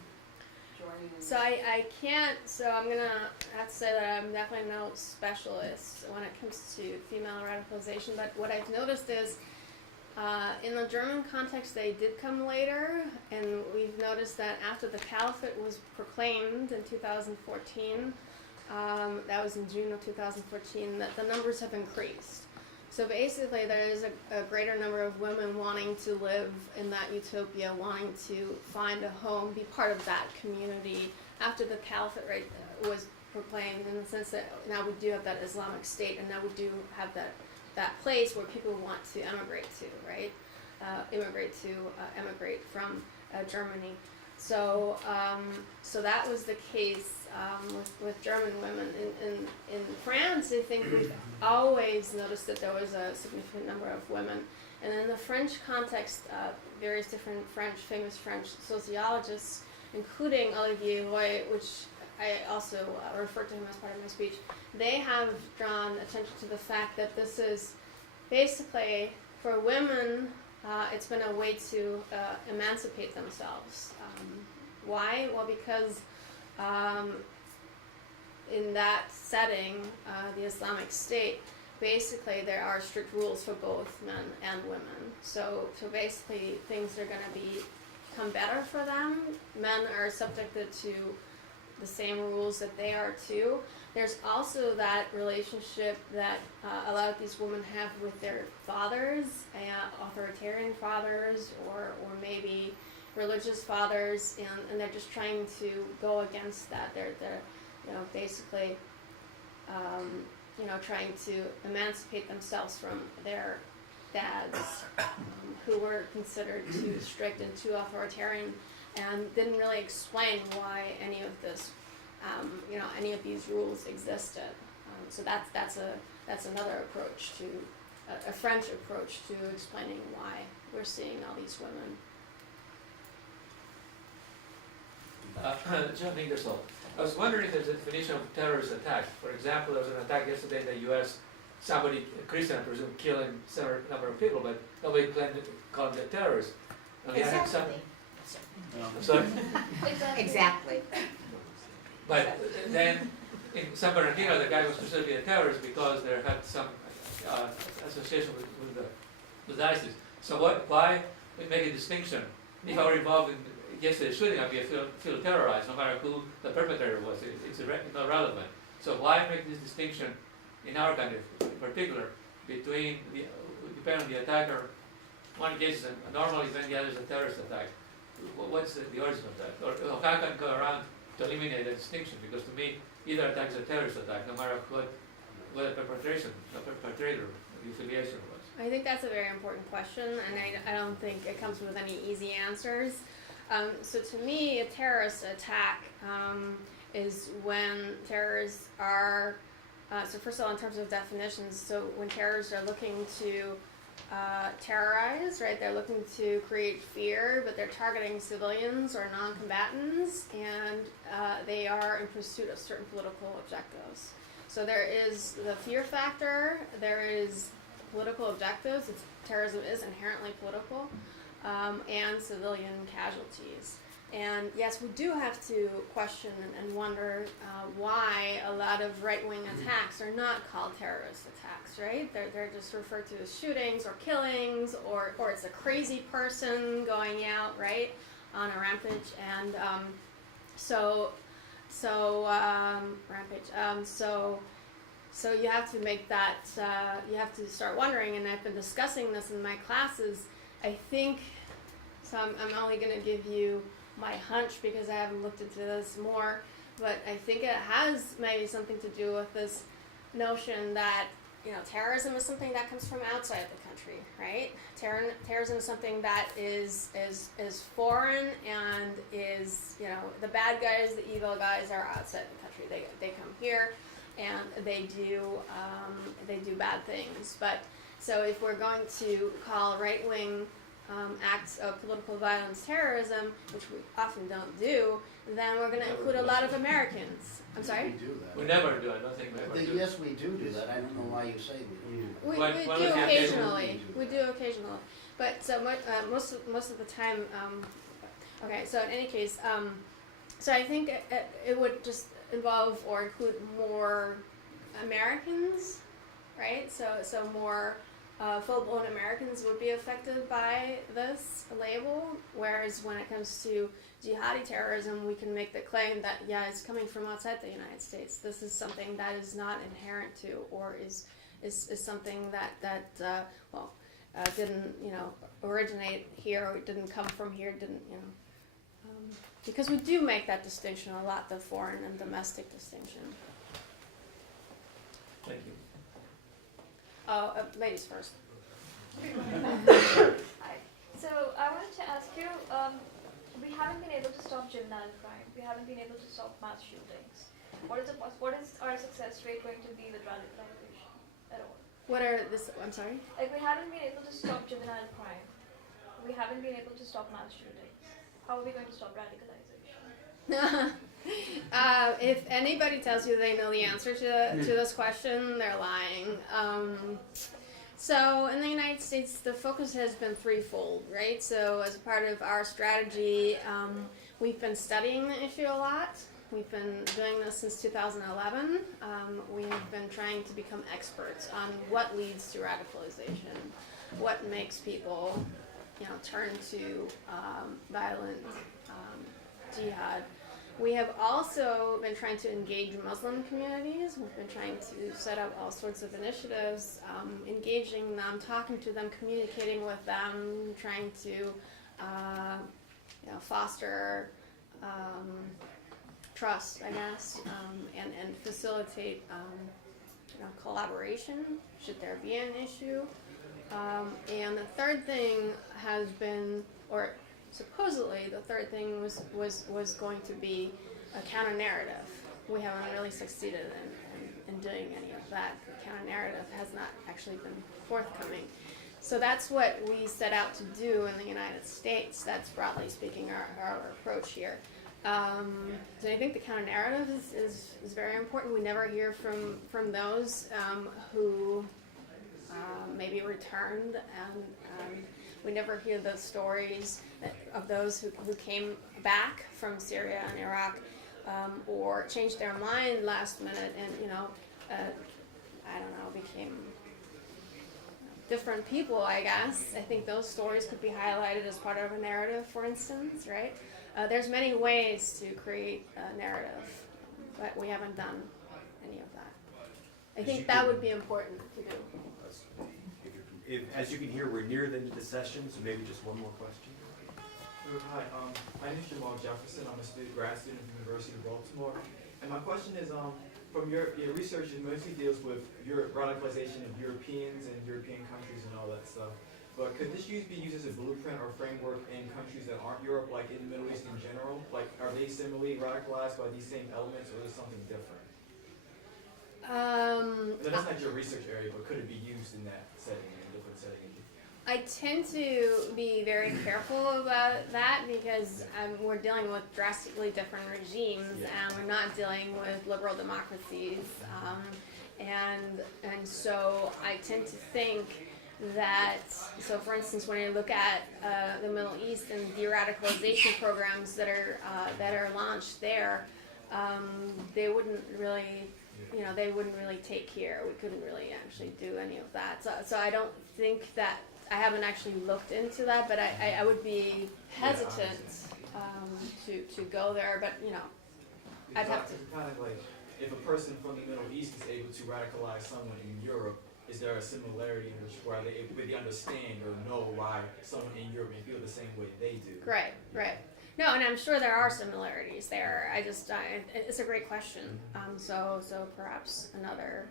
joining. So I can't. So I'm gonna have to say that I'm definitely no specialist when it comes to female radicalization. But what I've noticed is. In the German context, they did come later, and we've noticed that after the caliphate was proclaimed in 2014, that was in June of 2014, that the numbers have increased. So basically, there is a greater number of women wanting to live in that utopia, wanting to find a home, be part of that community after the caliphate was proclaimed, in the sense that now we do have that Islamic State, and now we do have that place where people want to emigrate to, right? Emigrate from Germany. So that was the case with German women. In France, I think we've always noticed that there was a significant number of women. And in the French context, various different famous French sociologists, including Olivier Roy, which I also refer to him as part of my speech, they have drawn attention to the fact that this is basically, for women, it's been a way to emancipate themselves. Why? Well, because in that setting, the Islamic State, basically there are strict rules for both men and women. So basically things are going to become better for them. Men are subjected to the same rules that they are too. There's also that relationship that a lot of these women have with their fathers, authoritarian fathers, or maybe religious fathers, and they're just trying to go against that. They're basically trying to emancipate themselves from their dads, who were considered too strict and too authoritarian, and didn't really explain why any of this, any of these rules existed. So that's another approach to a French approach to explaining why we're seeing all these women. John Ingersoll. I was wondering if there's a definition of terrorist attack. For example, there was an attack yesterday in the U.S. Somebody, a Christian, I presume, killing certain number of people, but nobody called them terrorists. On the other hand, Exactly. I'm sorry? Exactly. But then in San Bernardino, the guy was considered to be a terrorist because there had some association with ISIS. So why we make a distinction? If I were involved in yesterday's shooting, I'd feel terrorized, no matter who the perpetrator was. It's not relevant. So why make this distinction in our country, in particular, between depending on the attacker? One case is a normal event, the other is a terrorist attack. What's the origin of that? Or how can go around to eliminate the distinction? Because to me, either attack is a terrorist attack, no matter what the perpetrator, the affiliation was. I think that's a very important question, and I don't think it comes with any easy answers. So to me, a terrorist attack is when terrorists are, so first of all, in terms of definitions, so when terrorists are looking to terrorize, right, they're looking to create fear, but they're targeting civilians or non-combatants, and they are in pursuit of certain political objectives. So there is the fear factor, there is political objectives, terrorism is inherently political, and civilian casualties. And yes, we do have to question and wonder why a lot of right-wing attacks are not called terrorist attacks, right? They're just referred to as shootings or killings, or it's a crazy person going out, right, on a rampage. And so you have to make that, you have to start wondering, and I've been discussing this in my classes. I think, so I'm only going to give you my hunch because I haven't looked into this more, but I think it has maybe something to do with this notion that, terrorism is something that comes from outside the country, right? Terrorism is something that is foreign and is, the bad guys, the evil guys are outside the country. They come here and they do bad things. But so if we're going to call right-wing acts of political violence terrorism, which we often don't do, then we're going to include a lot of Americans. I'm sorry? We do that. We never do. I don't think we ever do. Yes, we do that. I don't know why you say we don't. We What do is the occasionally. We do occasionally. But so most of the time, okay, so in any case, so I think it would just involve or include more Americans, right? So more full-blown Americans would be affected by this label, whereas when it comes to jihadi terrorism, we can make the claim that, it's coming from outside the United States. This is something that is not inherent to, or is something that didn't, originate here, or didn't come from here, because we do make that distinction a lot, the foreign and domestic distinction. Thank you. Ladies first. Hi. So I wanted to ask you, we haven't been able to stop juvenile crime. We haven't been able to stop mass shootings. What is our success rate going to be with radicalization at all? I'm sorry? Like, we haven't been able to stop juvenile crime. We haven't been able to stop mass shootings. How are we going to stop radicalization? If anybody tells you they know the answer to this question, they're lying. So in the United States, the focus has been threefold, right? So as part of our strategy, we've been studying the issue a lot. We've been doing this since 2011. We've been trying to become experts on what leads to radicalization, what makes people, turn to violent jihad. We have also been trying to engage Muslim communities. We've been trying to set up all sorts of initiatives, engaging them, talking to them, communicating with them, trying to foster trust, I guess, and facilitate collaboration? Should there be an issue? And the third thing has been, or supposedly the third thing was going to be a counter narrative. We haven't really succeeded in doing any of that. The counter narrative has not actually been forthcoming. So that's what we set out to do in the United States. That's broadly speaking our approach here. So I think the counter narrative is very important. We never hear from those who maybe returned, and we never hear the stories of those who came back from Syria and Iraq or changed their mind last minute and I don't know, became different people, I guess. I think those stories could be highlighted as part of a narrative, for instance, right? There's many ways to create a narrative, but we haven't done any of that. I think that would be important to do. As you can hear, we're near the end of the session, so maybe just one more question. Hi, my name is Jamal Jefferson. I'm a grad student from the University of Baltimore. And my question is, from your research, it mostly deals with radicalization of Europeans and European countries and all that stuff. But could this be used as a blueprint or framework in countries that aren't Europe, like in the Middle East in general? Like, are they similarly radicalized by these same elements, or is it something different? That's not your research area, but could it be used in that setting, in a different setting? I tend to be very careful about that because we're dealing with drastically different regimes, and we're not dealing with liberal democracies. And so I tend to think that, so for instance, when you look at the Middle East and de-radicalization programs that are launched there, they wouldn't really, they wouldn't really take here. We couldn't really actually do any of that. So I don't think that, I haven't actually looked into that, but I would be hesitant to go there. But I'd have to. Kind of like, if a person from the Middle East is able to radicalize someone in Europe, is there a similarity in which where they understand or know why someone in Europe may feel the same way they do? Right. No, and I'm sure there are similarities there. I just, it's a great question. So perhaps another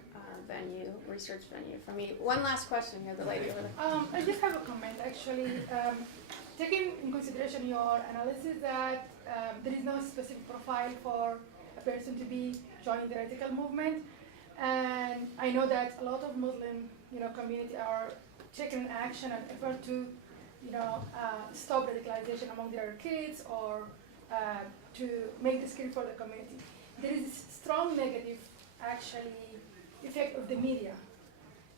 research venue for me. One last question here, the lady over there. I just have a comment actually. Taking in consideration your analysis that there is no specific profile for a person to be joining the radical movement, and I know that a lot of Muslim, community are taking action and effort to, stop radicalization among their kids or to make this clear for the community. There is this strong negative, actually, effect of the media.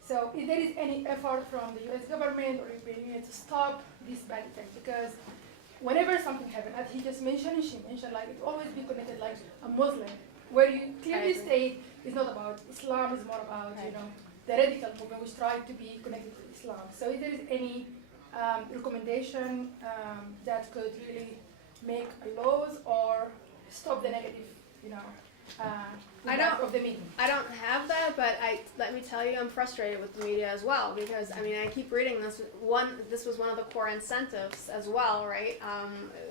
So if there is any effort from the U.S. government or European Union to stop this bad effect, because whenever something happens, as he just mentioned and she mentioned, like it always be connected like a Muslim, where you clearly state it's not about Islam, it's more about the radical movement which try to be connected to Islam. So if there is any recommendation that could really make laws or stop the negative, of the media. I don't have that, but let me tell you, I'm frustrated with the media as well, because I keep reading this. This was one of the core incentives as well, right?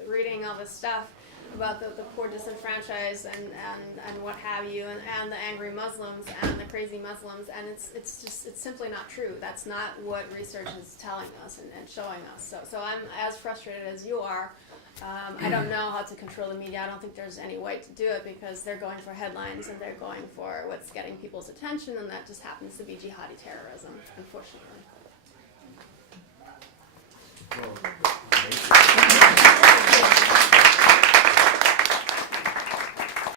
Reading all this stuff about the poor disenfranchised and what have you, and the angry Muslims and the crazy Muslims, and it's simply not true. That's not what research is telling us and showing us. So I'm as frustrated as you are. I don't know how to control the media. I don't think there's any way to do it because they're going for headlines and they're going for what's getting people's attention, and that just happens to be jihadi terrorism, unfortunately. Well,